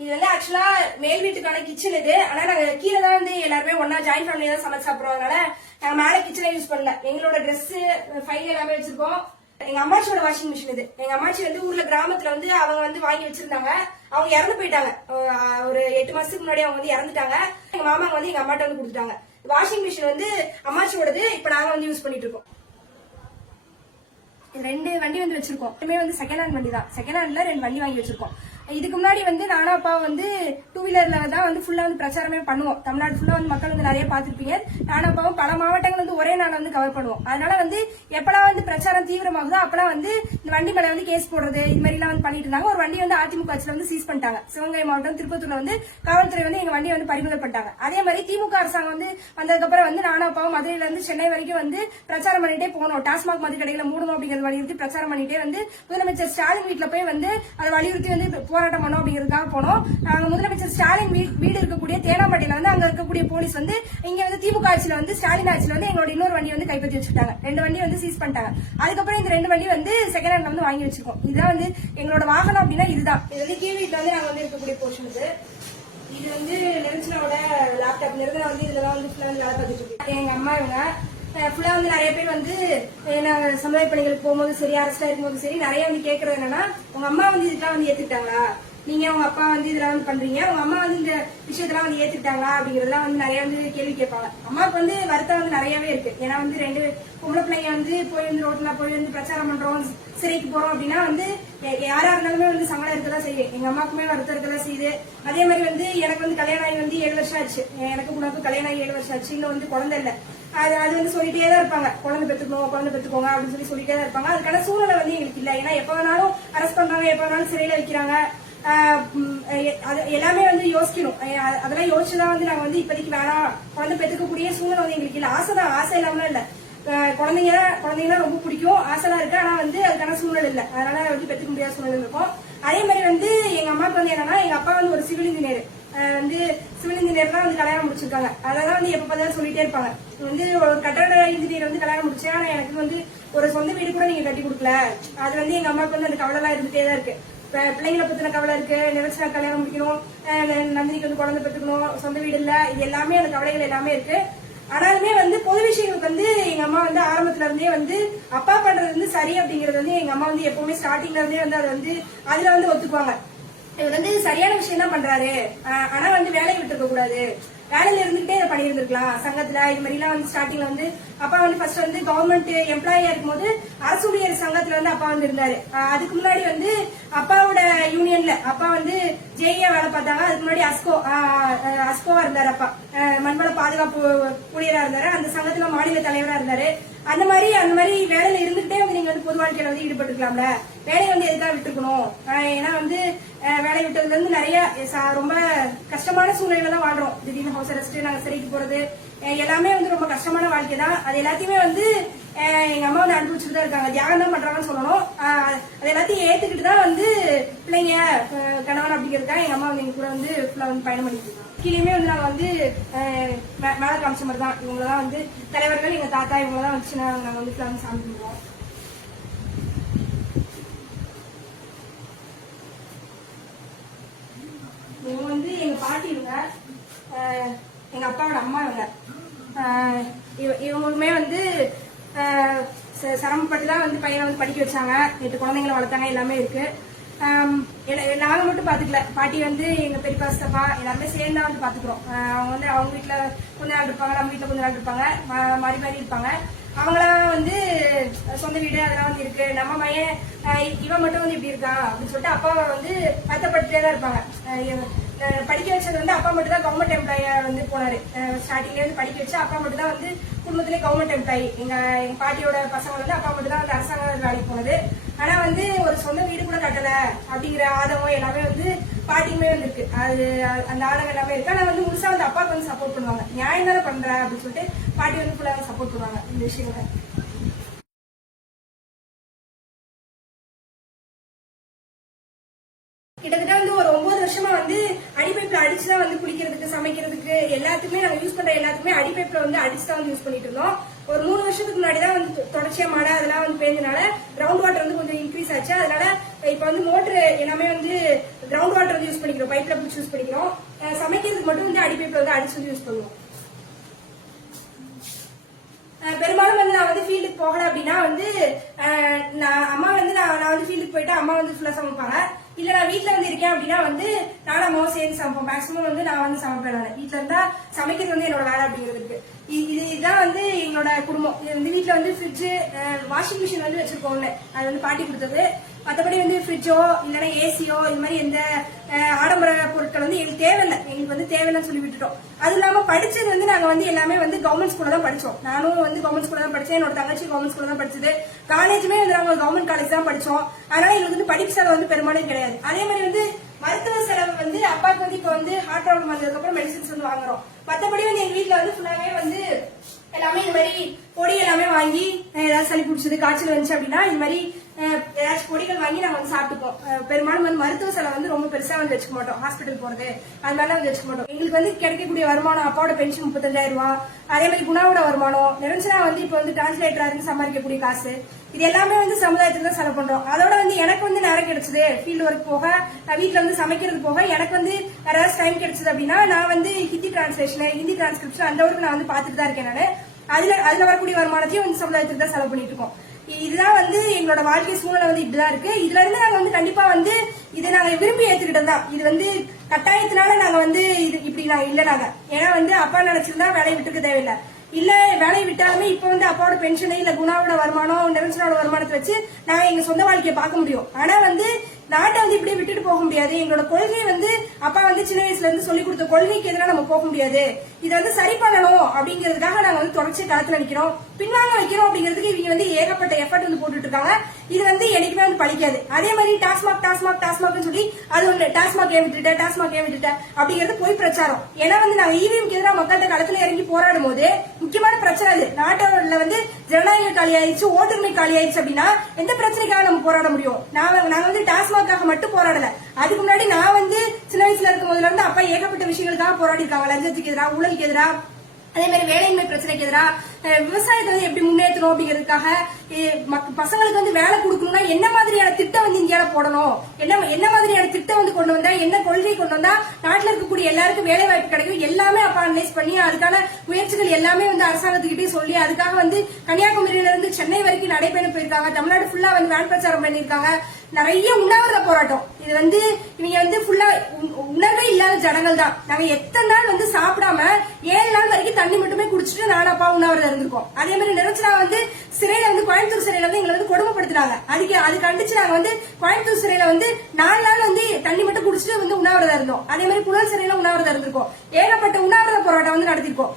இது வந்து ஆக்சுவலா மேல் வீட்டுக்கான கிச்சன் இது. ஆனா நாங்க கீழே தான் வந்து எல்லாருமே ஒன்னா ஜாயின் ஃபேமிலியா தான் சமைச்சு சாப்பிடுறோம். அதனால நாங்க மேல கிச்சனை யூஸ் பண்ணல. எங்களோட ட்ரெஸ் ஃபைல் எல்லாமே வச்சிருக்கோம். எங்க அம்மாச்சியோட வாஷிங் மிஷின் இது. எங்க அம்மாச்சி வந்து ஊர்ல கிராமத்துல வந்து அவங்க வந்து வாங்கி வச்சிருந்தாங்க. அவங்க இறந்து போயிட்டாங்க. ஒரு 8 மாசத்துக்கு முன்னாடி அவங்க வந்து இறந்துட்டாங்க. எங்க மாமாங்க வந்து எங்க அம்மாட்ட வந்து கொடுத்துட்டாங்க. வாஷிங் மிஷின் வந்து அம்மாச்சியோடது. இப்ப நாங்க வந்து யூஸ் பண்ணிட்டு இருக்கோம். 2 வண்டி வந்து வச்சிருக்கோம். வந்து செகண்ட் ஹேண்ட் வண்டி தான். செகண்ட் ஹேண்ட்ல 2 வண்டி வாங்கி வச்சிருக்கோம். இதுக்கு முன்னாடி வந்து நானும் அப்பா வந்து 2 வீலர்ல தான் வந்து ஃபுல்லா வந்து பிரச்சாரமே பண்ணுவோம். தமிழ்நாடு ஃபுல்லா வந்து மக்கள் வந்து நிறைய பாத்துருப்பீங்க. நானும் அப்பாவும் பல மாவட்டங்கள் வந்து ஒரே நாள் வந்து கவர் பண்ணுவோம். அதனால வந்து எப்பெல்லாம் வந்து பிரச்சாரம் தீவிரமாகுதோ அப்பெல்லாம் வந்து இந்த வண்டி மேல வந்து கேஸ் போடுறது இது மாதிரி எல்லாம் வந்து பண்ணிட்டு இருந்தாங்க. ஒரு வண்டி வந்து அதிமுக ஆட்சியில வந்து சீஸ் பண்ணிட்டாங்க. சிவகங்கை மாவட்டம் திருப்பத்தூர்ல வந்து காவல்துறை வந்து எங்க வண்டியை வந்து பறிமுதல் பண்ணிட்டாங்க. அதே மாதிரி திமுக அரசாங்கம் வந்து வந்ததுக்கு அப்புறம் வந்து நானும் அப்பாவும் மதுரையில இருந்து சென்னை வரைக்கும் வந்து பிரச்சாரம் பண்ணிட்டே போனோம். டாஸ்மாக் மது கடைகளை மூடணும் அப்படிங்கறது வலியுறுத்தி பிரச்சாரம் பண்ணிட்டே வந்து முதலமைச்சர் ஸ்டாலின் வீட்டுல போய் வந்து அதை வலியுறுத்தி வந்து போராட்டம் பண்ணோம் அப்படிங்கிறதுக்காக போனோம். முதலமைச்சர் ஸ்டாலின் வீடு இருக்கக்கூடிய தேனாம்பட்டியில வந்து அங்க இருக்கக்கூடிய போலீஸ் வந்து இங்க வந்து திமுக ஆட்சியில வந்து ஸ்டாலின் ஆட்சியில வந்து எங்களோட இன்னொரு வண்டி வந்து கைப்பற்றி வச்சுட்டாங்க. 2 வண்டி வந்து சீஸ் பண்ணிட்டாங்க. அதுக்கப்புறம் இந்த 2 வண்டி வந்து செகண்ட் ஹேண்ட்ல வந்து வாங்கி வச்சிருக்கோம். இதுதான் வந்து எங்களோட வாகனம் அப்படின்னா இதுதான். இது வந்து கீழ் வீட்டுல வந்து நாங்க வந்து இருக்கக்கூடிய போர்ஷன் இது வந்து நிரஞ்சனாவோட லேப்டாப். நிரஞ்சனா வந்து இதுலதான் வந்து ஃபுல்லா வந்து வேலை பார்த்துட்டு இருக்கு. எங்க அம்மா இவங்க ஃபுல்லா வந்து நிறைய பேர் வந்து சமுதாய பணிகளுக்கு போகும்போது சரி, அரசா இருக்கும்போது சரி நிறைய வந்து கேட்கறது என்னன்னா உங்க அம்மா வந்து இதுக்கெல்லாம் வந்து ஏத்துக்கிட்டாங்களா, நீங்க உங்க அப்பா வந்து இதெல்லாம் வந்து பண்றீங்க, உங்க அம்மா வந்து இந்த விஷயத்தெல்லாம் வந்து ஏத்துக்கிட்டாங்களா அப்படிங்கறதெல்லாம் வந்து நிறைய வந்து கேள்வி கேட்பாங்க. அம்மாவுக்கு வந்து வருத்தம் வந்து நிறையவே இருக்கு. ஏன்னா வந்து 2 பொம்பளை பிள்ளைங்க வந்து போய் வந்து ரோட்ல போய் வந்து பிரச்சாரம் பண்றோம், சிறைக்கு போறோம் அப்படின்னா வந்து யாரா இருந்தாலுமே வந்து சங்கடம் இருக்கதான் செய்யுது. எங்க அம்மாக்குமே வருத்தம் இருக்கதான் செய்யுது. அதே மாதிரி வந்து எனக்கு வந்து கல்யாணம் ஆகி வந்து 7 வருஷம் ஆச்சு. எனக்கு உனக்கு கல்யாணம் ஆகி 7 வருஷம் ஆச்சு. இன்னும் வந்து குழந்தை இல்ல. அது வந்து சொல்லிட்டே தான் இருப்பாங்க, குழந்தை பெற்றுக்கோங்க அப்படின்னு சொல்லிட்டே தான் இருப்பாங்க. அதுக்கான சூழ்நிலை வந்து எங்களுக்கு இல்ல. ஏன்னா எப்ப வேணாலும் அரெஸ்ட் பண்றாங்க, எப்ப வேணாலும் சிறையில வைக்கிறாங்க. எல்லாமே வந்து யோசிக்கணும். அதெல்லாம் யோசிச்சுதான் வந்து நாங்க வந்து இப்போதைக்கு வேணாம், குழந்தை பெற்றுக்கக்கூடிய சூழ்நிலை வந்து எங்களுக்கு இல்ல. ஆசைதான், ஆசை இல்லாமலாம் இல்ல. குழந்தைங்கன்னா ரொம்ப பிடிக்கும், ஆசைலாம் இருக்கு. ஆனா வந்து அதுக்கான சூழ்நிலை இல்லை, அதனால வந்து பெற்றுக்க முடியாத சூழ்நிலை இருக்கும். அதே மாதிரி வந்து எங்க அம்மாவுக்கு வந்து என்னன்னா, எங்க அப்பா வந்து ஒரு சிவில் இன்ஜினியர், வந்து சிவில் இன்ஜினியர் தான் வந்து கல்யாணம் முடிச்சிருக்காங்க. அதெல்லாம் வந்து எப்ப பார்த்தாலும் சொல்லிட்டே இருப்பாங்க, வந்து ஒரு கட்டட இன்ஜினியர் வந்து கல்யாணம் முடிச்சேன், ஆனா எனக்கு வந்து ஒரு சொந்த வீடு கூட நீங்க கட்டி கொடுக்கல. அது வந்து எங்க அம்மாவுக்கு வந்து அந்த கவலை எல்லாம் இருந்துட்டே தான் இருக்கு. பிள்ளைங்களை பத்தின கவலை இருக்கு, நினைச்சா கல்யாணம் முடிக்கணும், நந்தினிக்கு வந்து குழந்தை பெற்றுக்கணும், சொந்த வீடு இல்ல, இது எல்லாமே அந்த கவலைகள் எல்லாமே இருக்கு. ஆனாலுமே வந்து பொது விஷயங்களுக்கு வந்து எங்க அம்மா வந்து ஆரம்பத்துல இருந்தே வந்து அப்பா பண்றது வந்து சரி அப்படிங்கறது வந்து எங்க அம்மா வந்து எப்பவுமே ஸ்டார்டிங்ல இருந்தே வந்து அது வந்து அதுல வந்து ஒத்துக்குவாங்க. இவர் வந்து சரியான விஷயம் தான் பண்றாரு, ஆனா வந்து வேலையை விட்டு இருக்க கூடாது, வேலையில இருந்துகிட்டே இதை பண்ணியிருந்திருக்கலாம் சங்கத்துல. இது மாதிரி எல்லாம் வந்து ஸ்டார்டிங்ல வந்து அப்பா வந்து ஃபர்ஸ்ட் வந்து கவர்மெண்ட் எம்ப்ளாயியா இருக்கும்போது அரசு ஊழியர் சங்கத்துல வந்து அப்பா வந்து இருந்தாரு. அதுக்கு முன்னாடி வந்து அப்பாவோட யூனியன்ல அப்பா வந்து ஜேஇயா வேலை பார்த்தாங்க. அதுக்கு முன்னாடி அஸ்கோவா இருந்தாரு அப்பா, மண்வள பாதுகாப்பு ஊழியரா இருந்தாரு. அந்த சங்கத்துல மாநில தலைவரா இருந்தாரு. அந்த மாதிரி வேலையில இருந்துகிட்டே வந்து நீங்க வந்து பொது வாழ்க்கையில வந்து ஈடுபட்டுக்கலாம்ல, வேலையை வந்து எதுக்காக விட்டுருக்கணும்? ஏன்னா வந்து வேலை விட்டதுல இருந்து நிறைய ரொம்ப கஷ்டமான சூழ்நிலையில தான் வாழ்றோம். திடீர்னு ஹவுஸ் அரெஸ்ட், நாங்க சிறைக்கு போறது, எல்லாமே வந்து ரொம்ப கஷ்டமான வாழ்க்கை தான். அது எல்லாத்தையுமே வந்து எங்க அம்மா வந்து அனுபவிச்சுட்டு தான் இருக்காங்க, தியாகம் தான் பண்றாங்கன்னு சொல்லணும். அது எல்லாத்தையும் ஏத்துக்கிட்டு தான் வந்து பிள்ளைங்க கணவன் அப்படிங்கிறதுக்காக எங்க அம்மா வந்து எங்க கூட வந்து ஃபுல்லா வந்து பயணம் பண்ணிட்டு இருக்காங்க. கீழே வந்து நாங்க வந்து மேல காமிச்ச மாதிரி தான் இவங்கதான் வந்து தலைவர்கள், எங்க தாத்தா இவங்கதான் வச்சு நாங்க வந்து ஃபுல்லா வந்து சாமி கும்பிடுவோம். இவங்க வந்து எங்க பாட்டி, இவங்க எங்க அப்பாவோட அம்மா. இவங்களுமே வந்து சிரமப்பட்டு தான் வந்து பையனை வந்து படிக்க வச்சாங்க, 8 குழந்தைங்களை வளர்த்தாங்க, எல்லாமே இருக்கு. நாங்க மட்டும் பாத்துக்கல, பாட்டி வந்து எங்க பெரியப்பா சித்தப்பா எல்லாருமே சேர்ந்தா வந்து பாத்துக்கிறோம். அவங்க வந்து அவங்க வீட்டுல கொஞ்ச நாள் இருப்பாங்க, நம்ம வீட்டுல கொஞ்ச நாள் இருப்பாங்க, மாறி மாறி இருப்பாங்க. அவங்களாம் வந்து சொந்த வீடு அதெல்லாம் வந்து இருக்கு. நம்ம மையன் இவன் மட்டும் வந்து இப்படி இருக்கா அப்படின்னு சொல்லிட்டு அப்பாவை வந்து வருத்தப்பட்டுட்டே தான் இருப்பாங்க. படிக்க வச்சது வந்து அப்பா மட்டும் தான் கவர்மெண்ட் எம்ப்ளாயா வந்து போனாரு. ஸ்டார்டிங்ல இருந்து படிக்க வச்சு அப்பா மட்டும் தான் வந்து குடும்பத்திலே கவர்மெண்ட் எம்ப்ளாயி. எங்க பாட்டியோட பசங்க வந்து அப்பா மட்டும் தான் வந்து அரசாங்க வேலைக்கு போனது. ஆனா வந்து ஒரு சொந்த வீடு கூட கட்டல அப்படிங்கிற ஆதங்கம் எல்லாமே வந்து பாட்டிக்குமே வந்து இருக்கு. அது அந்த ஆதங்கம் எல்லாமே இருக்கு. ஆனா வந்து முழுசா வந்து அப்பாவுக்கு வந்து சப்போர்ட் பண்ணுவாங்க, நியாயம் தானே பண்ற அப்படின்னு சொல்லிட்டு பாட்டி வந்து ஃபுல்லா சப்போர்ட் பண்ணுவாங்க இந்த விஷயங்களை. கிட்டத்தட்ட வந்து ஒரு 9 வருஷமா வந்து அடிப்பைப்ல அடிச்சுதான் வந்து குளிக்கிறதுக்கு, சமைக்கிறதுக்கு, எல்லாத்துக்குமே நாங்க யூஸ் பண்ற எல்லாத்துக்குமே அடிப்பைப்ல வந்து அடிச்சுதான் வந்து யூஸ் பண்ணிட்டு இருந்தோம். ஒரு 3 வருஷத்துக்கு முன்னாடிதான் வந்து தொடர்ச்சியா மழை அதெல்லாம் வந்து பெய்ஞ்சனால கிரவுண்ட் வாட்டர் வந்து கொஞ்சம் இன்க்ரீஸ் ஆச்சு. அதனால இப்ப வந்து மோட்டர் எல்லாமே வந்து கிரவுண்ட் வாட்டர் வந்து யூஸ் பண்ணிக்கிறோம், பைப்ல பிடிச்சி யூஸ் பண்ணிக்கிறோம். சமைக்கிறதுக்கு மட்டும் வந்து அடிப்பைப்ல வந்து அடிச்சு வந்து யூஸ் பண்ணுவோம். பெரும்பாலும் வந்து நான் வந்து ஃபீல்டுக்கு போகல அப்படின்னா வந்து அம்மா வந்து நான் வந்து ஃபீல்டுக்கு போயிட்டு அம்மா வந்து ஃபுல்லா சமைப்பாங்க. இல்ல நான் வீட்டுல வந்து இருக்கேன் அப்படின்னா வந்து நானும் அம்மாவும் சேர்ந்து சமைப்போம். மேக்சிமம் வந்து நான் வந்து சமைப்பேன். நான் வீட்டுல இருந்தா சமைக்கிறது வந்து என்னோட வேலை அப்படிங்கிறது. இதுதான் வந்து எங்களோட குடும்பம். இது வந்து வீட்டுல வந்து ஃப்ரிட்ஜ், வாஷிங் மிஷின் வந்து வச்சிருக்கோம்ல, அது வந்து பாட்டி கொடுத்தது. மற்றபடி வந்து ஃப்ரிட்ஜோ இல்லைன்னா ஏசியோ இது மாதிரி எந்த ஆடம்பர பொருட்கள் வந்து எங்களுக்கு தேவையில்லை, எங்களுக்கு வந்து தேவையில்லைன்னு சொல்லி விட்டுட்டோம். அது இல்லாம படிச்சது வந்து நாங்க வந்து எல்லாமே வந்து கவர்மெண்ட் ஸ்கூல்ல தான் படிச்சோம். நானும் வந்து கவர்மெண்ட் ஸ்கூல்ல தான் படிச்சேன், என்னோட தங்கச்சி கவர்மெண்ட் ஸ்கூல்ல தான் படிச்சது. காலேஜுமே வந்து நாங்க கவர்மெண்ட் காலேஜ் தான் படிச்சோம். அதனால எங்களுக்கு வந்து படிப்பு செலவு வந்து பெரும்பாலும் கிடையாது. அதே மாதிரி வந்து மருத்துவ செலவு வந்து அப்பாவுக்கு வந்து இப்ப வந்து ஹார்ட் ப்ராப்ளம் வந்ததுக்கு அப்புறம் மெடிசின்ஸ் வந்து வாங்குறோம். மற்றபடி வந்து எங்க வீட்டுல வந்து ஃபுல்லாவே வந்து எல்லாமே இந்த மாதிரி பொடி எல்லாமே வாங்கி, ஏதாவது சளி பிடிச்சது காய்ச்சல் வந்துச்சு அப்படின்னா இந்த மாதிரி ஏதாச்சும் பொடிகள் வாங்கி நாங்க வந்து சாப்பிட்டுப்போம். பெரும்பாலும் வந்து மருத்துவ செலவு வந்து ரொம்ப பெருசா வந்து வச்சுக்க மாட்டோம். ஹாஸ்பிட்டல் போறது அது மாதிரிலாம் வந்து வச்சுக்க மாட்டோம். எங்களுக்கு வந்து கிடைக்கக்கூடிய வருமானம் அப்பாவோட பென்ஷன் 35,000 ரூபாய், அதே மாதிரி குணாவோட வருமானம், நிரஞ்சனா வந்து இப்ப வந்து டிரான்ஸ்லேட்டரா இருந்து சம்பாதிக்கக்கூடிய காசு, இது எல்லாமே வந்து சமுதாயத்துக்கு தான் செலவு பண்றோம். அதோட வந்து எனக்கு வந்து நேரம் கிடைச்சது ஃபீல்டு ஒர்க் போக, வீட்டுல வந்து சமைக்கிறது போக, எனக்கு வந்து வேற ஏதாவது டைம் கிடைச்சது அப்படின்னா நான் வந்து ஹிந்தி டிரான்ஸ்லேஷன், ஹிந்தி டிரான்ஸ்கிரிப்ஷன் அந்த ஒர்க் நான் வந்து பாத்துட்டு தான் இருக்கேன். நான் அதுல வரக்கூடிய வருமானத்தையும் வந்து சமுதாயத்துக்கு தான் செலவு பண்ணிட்டு இருக்கோம். இதுதான் வந்து எங்களோட வாழ்க்கை சூழ்நிலை வந்து இப்படிதான் இருக்கு. இதுல இருந்து நாங்க வந்து கண்டிப்பா வந்து இதை நாங்க விரும்பி ஏத்துக்கிட்டது தான். இது வந்து கட்டாயத்தினால நாங்க வந்து இது இப்படி நாங்க இல்ல நாங்க, ஏன்னா வந்து அப்பா நினைச்சிருந்தா வேலையை விட்டுக்க தேவையில்லை. இல்ல வேலையை விட்டாலுமே இப்ப வந்து அப்பாவோட பென்ஷனு இல்ல குணாவோட வருமானம், நிரஞ்சனோட வருமானத்தை வச்சு நாங்க எங்க சொந்த வாழ்க்கையை பார்க்க முடியும். ஆனா வந்து நாட்டை வந்து இப்படியே விட்டுட்டு போக முடியாது. எங்களோட கொள்கை வந்து அப்பா வந்து சின்ன வயசுல இருந்து சொல்லி கொடுத்த கொள்கைக்கு எதிராக நம்ம போக முடியாது. இதை வந்து சரி பண்ணணும் அப்படிங்கிறதுக்காக நாங்க வந்து தொடர்ச்சி களத்துல நிக்கிறோம். பின்வாங்க வைக்கிறோம் அப்படிங்கிறதுக்கு இவங்க வந்து ஏகப்பட்ட எஃபர்ட் வந்து போட்டுட்டு இருக்காங்க. இது வந்து என்னைக்குமே வந்து பழிக்காது. அதே மாதிரி டாஸ்மாக் சொல்லி அது ஒண்ணு டாஸ்மாக் ஏன் விட்டுட்ட அப்படிங்கிறது போய் பிரச்சாரம். ஏன்னா வந்து நாங்க இவிஎம்க்கு எதிராக மக்கள்கிட்ட களத்துல இறங்கி போராடும் போது முக்கியமான பிரச்சனை அது. நாட்டோட வந்து ஜனநாயக காலி ஆயிடுச்சு, ஓட்டுரிமை காலி ஆயிடுச்சு அப்படின்னா எந்த பிரச்சனைக்காக நம்ம போராட முடியும்? நாங்க வந்து டாஸ்மாக்காக மட்டும் போராடல. அதுக்கு முன்னாடி நான் வந்து சின்ன வயசுல இருக்கும் போதுல இருந்து அப்பா ஏகப்பட்ட விஷயங்களுக்காக போராடி இருக்காங்க. லஞ்சத்துக்கு எதிராக, ஊழலுக்கு எதிராக, அதே மாதிரி வேலையின்மை பிரச்சனைக்கு எதிராக, விவசாயத்தை வந்து எப்படி முன்னேற்றணும் அப்படிங்கிறதுக்காக, பசங்களுக்கு வந்து வேலை கொடுக்கணும்னா என்ன மாதிரியான திட்டம் வந்து இந்தியாவில போடணும், என்ன மாதிரியான திட்டம் வந்து கொண்டு வந்தா, என்ன கொள்கை கொண்டு வந்தா நாட்டில் இருக்கக்கூடிய எல்லாருக்கும் வேலை வாய்ப்பு கிடைக்கும், எல்லாமே அப்ப அனலைஸ் பண்ணி அதுக்கான முயற்சிகள் எல்லாமே வந்து அரசாங்கத்துக்கிட்டே சொல்லி அதுக்காக வந்து கன்னியாகுமரியில இருந்து சென்னை வரைக்கும் நடைபயணம் போயிருக்காங்க. தமிழ்நாடு ஃபுல்லா வந்து வேன் பிரச்சாரம் பண்ணிருக்காங்க. நிறைய உண்ணாவிரத போராட்டம். இது வந்து இவங்க வந்து ஃபுல்லா உணர்வே இல்லாத ஜனங்கள் தான். நாங்க எத்தனை நாள் வந்து சாப்பிடாம 7 நாள் வரைக்கும் தண்ணி மட்டுமே குடிச்சிட்டு நானப்பா உண்ணாவிரதம் இருந்திருக்கோம். அதே மாதிரி நிரஞ்சனா வந்து சிறையில வந்து கோயம்புத்தூர் சிறையில வந்து எங்களை வந்து கொடுமைப்படுத்தினாங்க. அது கண்டிச்சு நாங்க வந்து கோயம்புத்தூர் சிறையில வந்து 4 நாள் வந்து தண்ணி மட்டும் குடிச்சிட்டு வந்து உண்ணாவிரதம் இருந்தோம். அதே மாதிரி புழல் சிறையில உண்ணாவிரதம் இருந்திருக்கோம். ஏகப்பட்ட உண்ணாவிரத போராட்டம் வந்து நடத்திருக்கோம்.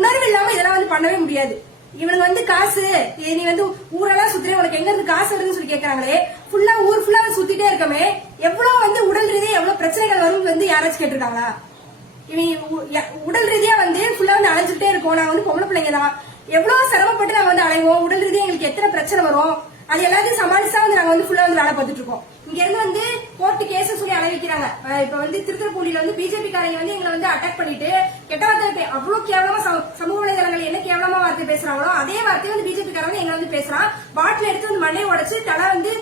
உணர்வு இல்லாம இதெல்லாம் வந்து பண்ணவே முடியாது. இவனுக்கு வந்து காசு, நீ வந்து ஊரெல்லாம் சுத்துறேன், உனக்கு எங்க இருந்து காசு வருதுன்னு சொல்லி கேக்குறாங்களே, ஃபுல்லா ஊர் ஃபுல்லா சுத்திட்டே இருக்கமே, எவ்வளவு வந்து உடல் ரீதியா எவ்வளவு பிரச்சனைகள் வரும் வந்து யாராச்சும் கேட்டிருக்காங்களா? இவன் உடல் ரீதியா வந்து ஃபுல்லா வந்து அலைஞ்சுட்டே இருக்கோம். நாங்க வந்து பொம்பளை பிள்ளைங்க தான், எவ்வளவு சிரமப்பட்டு நாங்க வந்து அலைவோம். உடல் ரீதியா எங்களுக்கு எத்தனை பிரச்சனை வரும், அது எல்லாத்தையும் சமாளிச்சா வந்து நாங்க வந்து ஃபுல்லா வந்து வேலை பார்த்துட்டு இருக்கோம். இங்க இருந்து வந்து கோர்ட்டு கேஸ் சொல்லி அலைவிக்கிறாங்க. இப்ப வந்து திருத்துறைப்பூண்டியில வந்து பிஜேபி காரங்க வந்து எங்களை வந்து அட்டாக் பண்ணிட்டு கெட்ட வார்த்தை, அவ்வளவு கேவலமா சமூக வலைதளங்கள் என்ன கேவலமா வார்த்தை பேசுறாங்களோ அதே வார்த்தையை வந்து பிஜேபி காரங்க எங்களை வந்து பேசுறான். பாட்டில் எடுத்து வந்து மண்டையை உடைச்சு தலை வந்து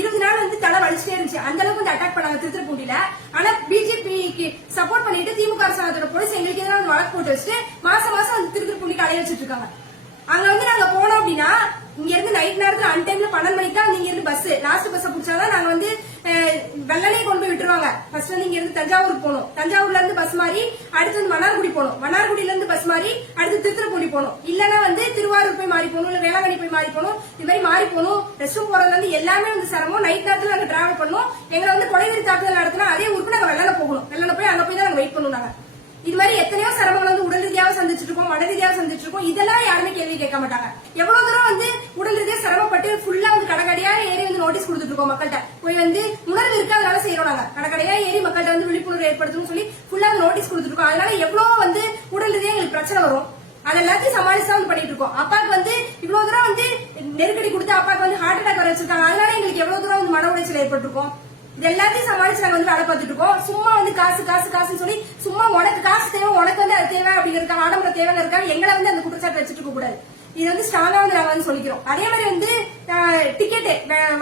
20 நாள் வந்து தலை வலிச்சுட்டே இருந்துச்சு. அந்த அளவுக்கு வந்து அட்டாக் பண்ணாங்க திருத்துறைப்பூண்டியில. ஆனா பிஜேபிக்கு சப்போர்ட் பண்ணிட்டு திமுக அரசாங்கத்தோட போலீஸ் எங்களுக்கு எதிராக வந்து வழக்கு போட்டு வச்சுட்டு மாசம் வந்து திருத்துறைப்பூண்டிக்கு அலைய வச்சுட்டு இருக்காங்க. அங்க வந்து நாங்க போனோம் அப்படின்னா இங்க இருந்து நைட் நேரத்துல அன் டைம்ல 12 மணிக்கு தான் இங்க இருந்து பஸ் லாஸ்ட் பஸ் பிடிச்சாதான் நாங்க வந்து வெள்ளனே கொண்டு போய் விட்டுருவாங்க. ஃபர்ஸ்ட் வந்து இங்க இருந்து தஞ்சாவூருக்கு போகணும், தஞ்சாவூர்ல இருந்து பஸ் மாறி அடுத்து வந்து மன்னார்குடி போகணும், மன்னார்குடியில இருந்து பஸ் மாறி அடுத்து திருத்துறைப்பூண்டி போகணும், இல்லன்னா வந்து திருவாரூர் போய் மாறி போகணும், இல்ல வேளாங்கண்ணி போய் மாறி போகணும். இது மாதிரி மாறி போகணும். ரெஸ்ட் ரூம் போறதுல இருந்து எல்லாமே வந்து சிரமம். நைட் நேரத்துல நாங்க டிராவல் பண்ணணும். எங்களை வந்து கொலைவெறி தாக்குதல் நடத்தினா அதே ஊருக்கு நாங்க வெள்ளன போகணும். வெள்ளன போய் அங்க போய் தான் நாங்க வெயிட் பண்ணுவோம். நாங்க இது மாதிரி எத்தனையோ சிரமங்கள் வந்து உடல் ரீதியாக சந்திச்சுட்டு இருக்கோம், மன ரீதியாக சந்திச்சுட்டு இருக்கோம். இதெல்லாம் யாருமே கேள்வி கேட்க மாட்டாங்க. எவ்வளவு தூரம் வந்து உடல் ரீதியா சிரமப்பட்டு ஃபுல்லா வந்து கடைக்கடையா ஏறி வந்து நோட்டீஸ் கொடுத்துட்டு இருக்கோம் மக்கள்கிட்ட. போய் வந்து உணர்வு இருக்கு அதனால செய்யறோம். நாங்க கடைக்கடையா ஏறி மக்கள்கிட்ட வந்து விழிப்புணர்வு ஏற்படுத்தணும் சொல்லி ஃபுல்லா நோட்டீஸ் கொடுத்துட்டு இருக்கோம். அதனால எவ்வளவு வந்து உடல் ரீதியா எங்களுக்கு பிரச்சனை வரும். அதெல்லாத்தையும் சமாளிச்சு வந்து பண்ணிட்டு இருக்கோம். அப்பாவுக்கு வந்து இவ்வளவு தூரம் வந்து நெருக்கடி கொடுத்து அப்பாவுக்கு வந்து ஹார்ட் அட்டாக் வர வச்சிருக்காங்க. அதனால எங்களுக்கு எவ்வளவு தூரம் வந்து மன உளைச்சல் ஏற்பட்டிருக்கும். இது எல்லாத்தையும் சமாளிச்சு நாங்க வந்து வேலை பார்த்துட்டு இருக்கோம். சும்மா வந்து காசுன்னு சொல்லி சும்மா உனக்கு காசு தேவை, உனக்கு வந்து அது தேவை அப்படிங்கிறதுக்காக ஆடம்பர தேவைன்னு இருக்காங்க. எங்களை வந்து அந்த குற்றச்சாட்டு வச்சுட்டு இருக்க கூடாது. இது வந்து ஸ்ட்ராங்கா வந்து நாங்க வந்து சொல்லிக்கிறோம். அதே மாதிரி வந்து டிக்கெட்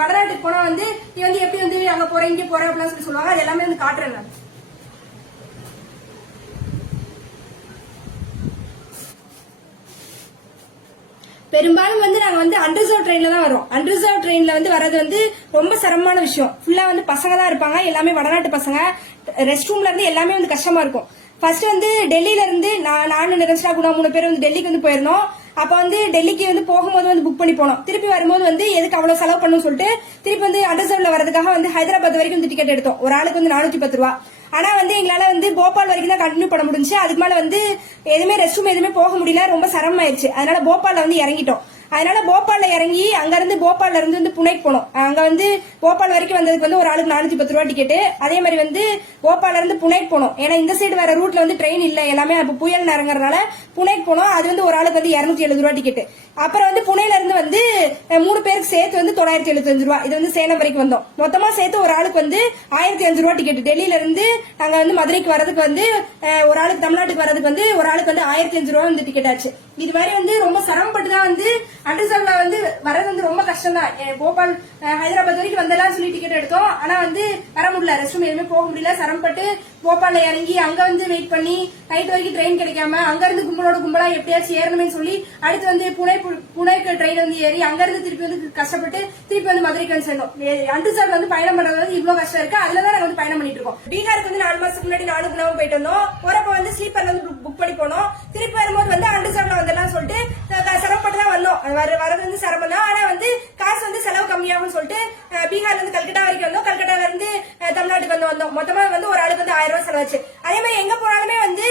வடநாட்டுக்கு போனா வந்து நீ வந்து எப்படி வந்து அங்க போற இங்க போற அப்படின்னு சொல்லி சொல்லுவாங்க. அது எல்லாமே வந்து காட்டுறேன் நான். பெரும்பாலும் வந்து நாங்க வந்து அன்ரிசர்வ் ட்ரெயின்ல தான் வரோம். அன்ரிசர்வ் ட்ரெயின்ல வந்து வர்றது வந்து ரொம்ப சிரமமான விஷயம். ஃபுல்லா வந்து பசங்க தான் இருப்பாங்க, எல்லாமே வடநாட்டு பசங்க. ரெஸ்ட் ரூம்ல இருந்து எல்லாமே வந்து கஷ்டமா இருக்கும். ஃபர்ஸ்ட் வந்து டெல்லியில இருந்து நானும் நிரஞ்சனா குணா 3 பேர் வந்து டெல்லிக்கு வந்து போயிருந்தோம். அப்ப வந்து டெல்லிக்கு வந்து போகும்போது வந்து புக் பண்ணி போனோம். திருப்பி வரும்போது வந்து எதுக்கு அவ்வளவு செலவு பண்ணணும்னு சொல்லிட்டு திருப்பி வந்து அண்டர்சர்வ்ல வரதுக்காக வந்து ஹைதராபாத் வரைக்கும் வந்து டிக்கெட் எடுத்தோம். ஒரு ஆளுக்கு வந்து 410 ரூபா. ஆனா வந்து எங்களால வந்து போபால் வரைக்கும் தான் கண்டினியூ பண்ண முடிஞ்சு. அதுக்கு மேல வந்து எதுவுமே ரெஸ்ட் ரூம் எதுவுமே போக முடியல, ரொம்ப சிரமம் ஆயிடுச்சு. அதனால போபால்ல வந்து இறங்கிட்டோம். அதனால போபால்ல இறங்கி அங்க இருந்து போபால்ல இருந்து வந்து புனேக்கு போனோம். அங்க வந்து போபால் வரைக்கும் வந்ததுக்கு வந்து ஒரு ஆளுக்கு 410 ரூபா டிக்கெட். அதே மாதிரி வந்து போபால்ல இருந்து புனேக்கு போனோம். ஏன்னா இந்த சைடு வேற ரூட்ல வந்து ட்ரெயின் இல்ல, எல்லாமே அப்ப புயல் நேரங்கிறதுனால புனேக்கு போனோம். அது வந்து ஒரு ஆளுக்கு வந்து 270 ரூபா டிக்கெட். அப்புறம் வந்து புனேல இருந்து வந்து 3 பேருக்கு சேர்த்து வந்து 975 ரூபா. இது வந்து சேலம் வரைக்கும் வந்தோம். மொத்தமா சேர்த்து ஒரு ஆளுக்கு வந்து 1005 ரூபா டிக்கெட். டெல்லியில இருந்து நாங்க வந்து மதுரைக்கு வரதுக்கு வந்து ஒரு ஆளுக்கு தமிழ்நாட்டுக்கு வரதுக்கு வந்து ஒரு ஆளுக்கு வந்து 1005 ரூபா வந்து டிக்கெட் ஆச்சு. இது மாதிரி வந்து ரொம்ப சிரமப்பட்டு தான் வந்து அண்டர்சர்வ்ல வந்து வரது வந்து ரொம்ப கஷ்டம் தான். போபால் ஹைதராபாத் வரைக்கும் வந்தெல்லாம் சொல்லி டிக்கெட் எடுத்தோம். ஆனா வந்து வர முடியல, ரெஸ்ட் ரூம் எதுவுமே போக முடியல. சிரமப்பட்டு போபால்ல இறங்கி அங்க வந்து வெயிட் பண்ணி நைட் வரைக்கும் ட்ரெயின் கிடைக்காம அங்க இருந்து கும்பலோட கும்பலா எப்படியாச்சும் ஏறணுமே சொல்லி அடுத்து வந்து புனேக்கு ட்ரெயின் வந்து ஏறி அங்க இருந்து திருப்பி வந்து கஷ்டப்பட்டு திருப்பி வந்து மதுரைக்கு வந்து சேர்ந்தோம். அண்டர்சர்வ்ல வந்து பயணம் பண்றது வந்து இவ்வளவு கஷ்டம் இருக்கு. அதுலதான் நாங்க வந்து பயணம் பண்ணிட்டு இருக்கோம். பீகாருக்கு வந்து 4 மாசத்துக்கு முன்னாடி 4 குணாவும் போயிட்டு வந்தோம். போறப்ப வந்து ஸ்லீப்பர்ல வந்து புக் பண்ணி போனோம். திருப்பி வரும்போது வந்து அண்டர்சர்வ்ல வந்தெல்லாம் சொல்லிட்டு சிரமப்பட்டு தான் வந்தோம். வரது வந்து சிரமம் தான். ஆனா வந்து காசு வந்து செலவு கம்மியாகும் சொல்லிட்டு பீகார்ல இருந்து கல்கட்டா வரைக்கும் வந்தோம். கல்கட்டால இருந்து தமிழ்நாட்டுக்கு வந்து வந்தோம். மொத்தமா வந்து ஒரு ஆளுக்கு வந்து 1000 ரூபாய் செலவாச்சு. அதே மாதிரி எங்க போனாலுமே வந்து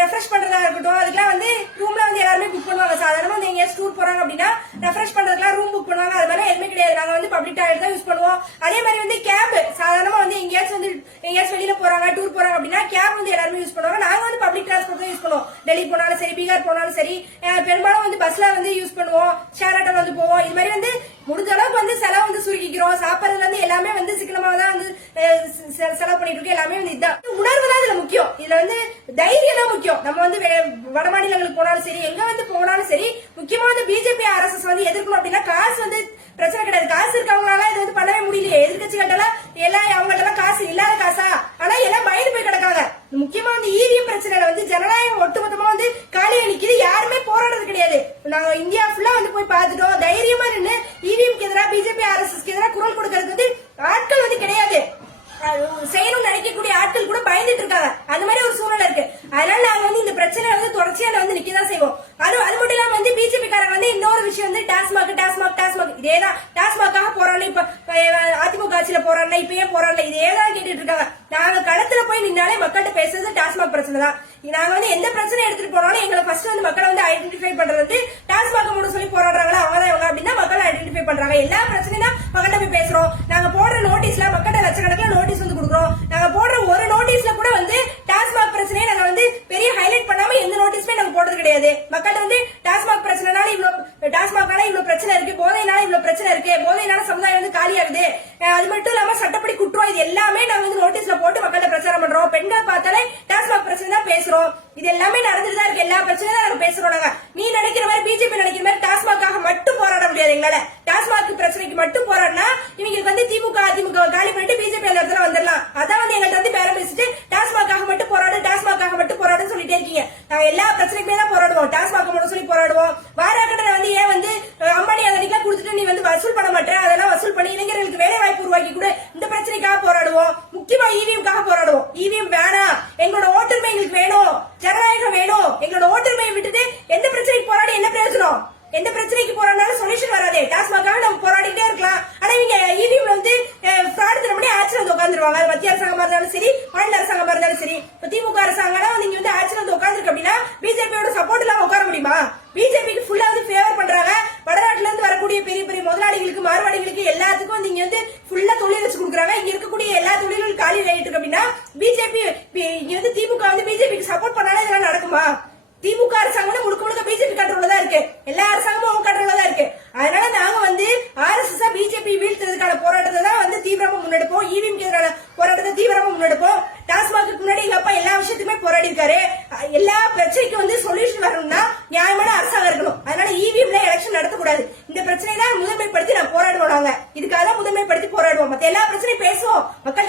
ரெஃப்ரெஷ் பண்றதா இருக்கட்டும், அதுக்கெல்லாம் வந்து ரூம்ல வந்து எல்லாருமே புக் பண்ணுவாங்க. சாதாரணமா வந்து எங்கேயாச்சும் டூர் போறாங்க அப்படின்னா ரெஃப்ரெஷ் பண்றதுக்குலாம் ரூம் புக் பண்ணுவாங்க. அது மாதிரி எதுவுமே கிடையாது. நாங்க வந்து பப்ளிக் டாய்லெட் தான் யூஸ் பண்ணுவோம். அதே மாதிரி வந்து கேப் சாதாரணமா வந்து எங்கேயாச்சும் வெளியில போறாங்க, டூர் போறாங்க அப்படின்னா கேப் வந்து எல்லாருமே யூஸ் பண்ணுவாங்க. நாங்க வந்து பப்ளிக் டிரான்ஸ்போர்ட் தான் யூஸ் பண்ணுவோம். டெல்லி போனாலும் சரி, பீகார் போனாலும் சரி, பெரும்பாலும் வந்து பஸ்ல வந்து யூஸ் பண்ணுவோம், ஷேர் ஆட்டோல வந்து போவோம். இது மாதிரி வந்து முடிஞ்ச அளவுக்கு வந்து செலவு வந்து சுருக்கிக்கிறோம். சாப்பிடறதுல இருந்து எல்லாமே வந்து சிக்கனமா தான் வந்து செலவு பண்ணிட்டு இருக்கோம். எல்லாமே வந்து இதுதான் உணர்வு தான் இதுல முக்கியம். இதுல வந்து தைரியம் தான் முக்கியம். நம்ம வந்து வட மாநிலங்களுக்கு போனாலும் சரி, எங்க வந்து போனாலும் சரி, முக்கியமா வந்து பிஜேபி RSS வந்து எதிர்க்கணும் அப்படின்னா காசு வந்து பிரச்சனை கிடையாது. காசு இருக்கவங்களால இது வந்து பண்ணவே முடியலையே. எதிர்கட்சிகள்ட்ட எல்லாம் அவங்கள்ட்ட எல்லாம் காசு இல்லாத காசா, ஆனா எல்லாம் பயந்து போய் கிடக்காங்க. முக்கியமா வந்து EVM பிரச்சனையில வந்து ஜனநாயகம் ஒட்டுமொத்தமா வந்து காலியா நிக்குது. யாருமே போராடுறது கிடையாது. நாங்க இந்தியா ஃபுல்லா வந்து போய் பார்த்துட்டோம். தைரியமா நின்று EVMக்கு எதிராக, பிஜேபி RSSக்கு எதிராக குரல் கொடுக்கறது வந்து ஆட்கள் வந்து கிடையாது. செய்யணும் நினைக்கக்கூடிய ஆட்கள் கூட பயந்துட்டு இருக்காங்க. அந்த மாதிரி ஒரு சூழ்நிலை இருக்கு. அதனால நாங்க வந்து இந்த பிரச்சனை வந்து தொடர்ச்சியா வந்து நிக்கதான் செய்வோம். அது மட்டும் இல்லாம வந்து பிஜேபி காரங்க வந்து இன்னொரு விஷயம் வந்து டாஸ்மாக் இதேதான். டாஸ்மாக்காக போறாங்க. இப்ப அதிமுக ஆட்சியில போறாங்க, இப்ப ஏன் போறாங்க, இதேதான் கேட்டுட்டு இருக்காங்க. நாங்க களத்துல போய் நின்னாலே மக்கள்கிட்ட பேசுறது டாஸ்மாக் பிரச்சனை தான். நாங்க வந்து எந்த பிரச்சனை எடுத்துட்டு போனாலும் எங்களை ஃபர்ஸ்ட் வந்து மக்களை வந்து ஐடென்டிஃபை பண்றது வந்து டாஸ்மாக் மூட சொல்லி போராடுறாங்களா அவங்கதான் இவங்க அப்படின்னா மக்களை ஐடென்டிஃபை பண்றாங்க. எல்லா பிரச்சனையும் தான் மக்கள்கிட்ட போய் பேசுறோம். நாங்க போடுற நோட்டீஸ்ல மக்கள்கிட்ட லட்சக்கணக்கில் நோட்டீஸ் வந்து கொடுக்குறோம். நாங்க போடுற ஒரு நோட்டீஸ்ல கூட வந்து டாஸ்மாக் பிரச்சனையை நாங்க வந்து பெரிய ஹைலைட் பண்ணாம எந்த நோட்டீஸுமே நாங்க போடுறது கிடையாது. மக்கள்கிட்ட வந்து டாஸ்மாக் பிரச்சனைனால டாஸ்மாக்னால இவ்வளவு பிரச்சனை இருக்கு, போதைனால இவ்வளவு பிரச்சனை இருக்கு, போதைனால சமுதாயம் வந்து காலியாகுது, அது மட்டும் இல்லாம சட்டப்படி குற்றம், இது எல்லாமே நாங்க வந்து நோட்டீஸ்ல போட்டு மக்கள்கிட்ட பிரச்சாரம் பண்றோம். பெண்கள் பார்த்தாலே டாஸ்மாக் பிரச்சனை தான் பேசுறோம். இது எல்லாமே நடந்துட்டு தான் இருக்கு. எல்லா பிரச்சனையும் நாங்க பேசுறோம். நாங்க நீ நினைக்கிற மாதிரி பிஜேபி நினைக்கிற மாதிரி டாஸ்மாக்காக மட்டும் போராட முடியாது. எங்களால டாஸ்மாக் பிரச்சனைக்கு மட்டும் போராடினா இவங்களுக்கு வந்து அதிமுக காலி பண்ணிட்டு பிஜேபி அந்த இடத்துல வந்துடலாம். அதான் வந்து எங்கள்ட்ட வந்து பேரம் பேசிட்டு டாஸ்மாக்காக மட்டும் போராடுன்னு சொல்லிட்டே இருக்கீங்க. நாங்க எல்லா பிரச்சனைக்குமே தான் போராடுவோம். டாஸ்மாக் மட்டும் சொல்லி போராடுவோம். வாராக்கடனை வந்து ஏன் வந்து அம்பானி அதெல்லாம் கொடுத்துட்டு நீ வந்து வசூல் பண்ண மாட்டேன், அதெல்லாம் வசூல் பண்ணி இளைஞர்களுக்கு வேலை வாய்ப்பு உருவாக்கி கூட இந்த பிரச்சனைக்காக போராடுவோம். முக்கியமா EVMக்காக போராடுவோம். EVM வேணாம், எங்களோட ஓட்டுரிமை எங்களுக்கு வேணும், ஜனநாயகம் வேணும். எங்களோட ஓட்டுரிமையை விட்டுட்டு எந்த பிரச்சனைக்கு போராடி என்ன பிரயோஜனம்? எந்த பிரச்சனைக்கு போராடினாலும் சொல்யூஷன் வராது. டாஸ்மாக்காக நம்ம போராடிட்டே இருக்கலாம். ஆனா இவங்க EVM வந்து ஃப்ராட் பண்ணி ஆட்சியில் வந்து உட்காந்துருவாங்க. மத்திய அரசாங்கமா இருந்தாலும் சரி, மாநில அரசாங்கமா இருந்தாலும் சரி. இப்ப திமுக அரசாங்கம் நீங்க வந்து ஆட்சியில் வந்து உட்காந்துருக்கு அப்படின்னா பிஜேபியோட சப்போர்ட் இல்லாம உட்கார முடியுமா? பிஜேபிக்கு ஃபுல்லா வந்து ஃபேவர் பண்றாங்க. வடநாட்டுல இருந்து வரக்கூடிய பெரிய பெரிய முதலாளிகளுக்கு, மார்வாடிகளுக்கு எல்லாத்துக்கும் வந்து இங்க வந்து ஃபுல்லா தொழில் வச்சு கொடுக்குறாங்க. இங்க இருக்கக்கூடிய எல்லா தொழில்களும் காலி ஆயிட்டு இருக்கு அப்படின்னா பிஜேபி இங்க வந்து திமுக வந்து பிஜேபிக்கு சப்போர்ட் பண்ணாலும் இதெல்லாம் நடக்குமா? திமுக அரசாங்கம் முழுக்க பிஜேபி கண்ட்ரோல்ல தான் இருக்கு. எல்லா அரசாங்கமும் அவங்க கண்ட்ரோல்ல தான் இருக்கு. அதனால நாங்க வந்து RSS பிஜேபி வீழ்த்துறதுக்கான போராட்டத்தை தான் வந்து தீவிரமா முன்னெடுப்போம். EVMக்கு எதிரான போராட்டத்தை தீவிரமா முன்னெடுப்போம். டாஸ்மாக்கு முன்னாடி எங்க அப்பா எல்லா விஷயத்துக்குமே போராடி இருக்காரு. எல்லா பிரச்சனைக்கும் வந்து சொல்யூஷன் வரணும்னா நியாயமான அரசாங்கம் இருக்கணும். அதனால EVMல எலெக்ஷன் நடத்தக்கூடாது. இந்த பிரச்சனை தான் முதன்மைப்படுத்தி நான் போராடுவோம். நாங்க இதுக்காக தான் முதன்மைப்படுத்தி போராடுவோம். மத்த எல்லா பிரச்சனையும் பேசுவோம். மக்கள்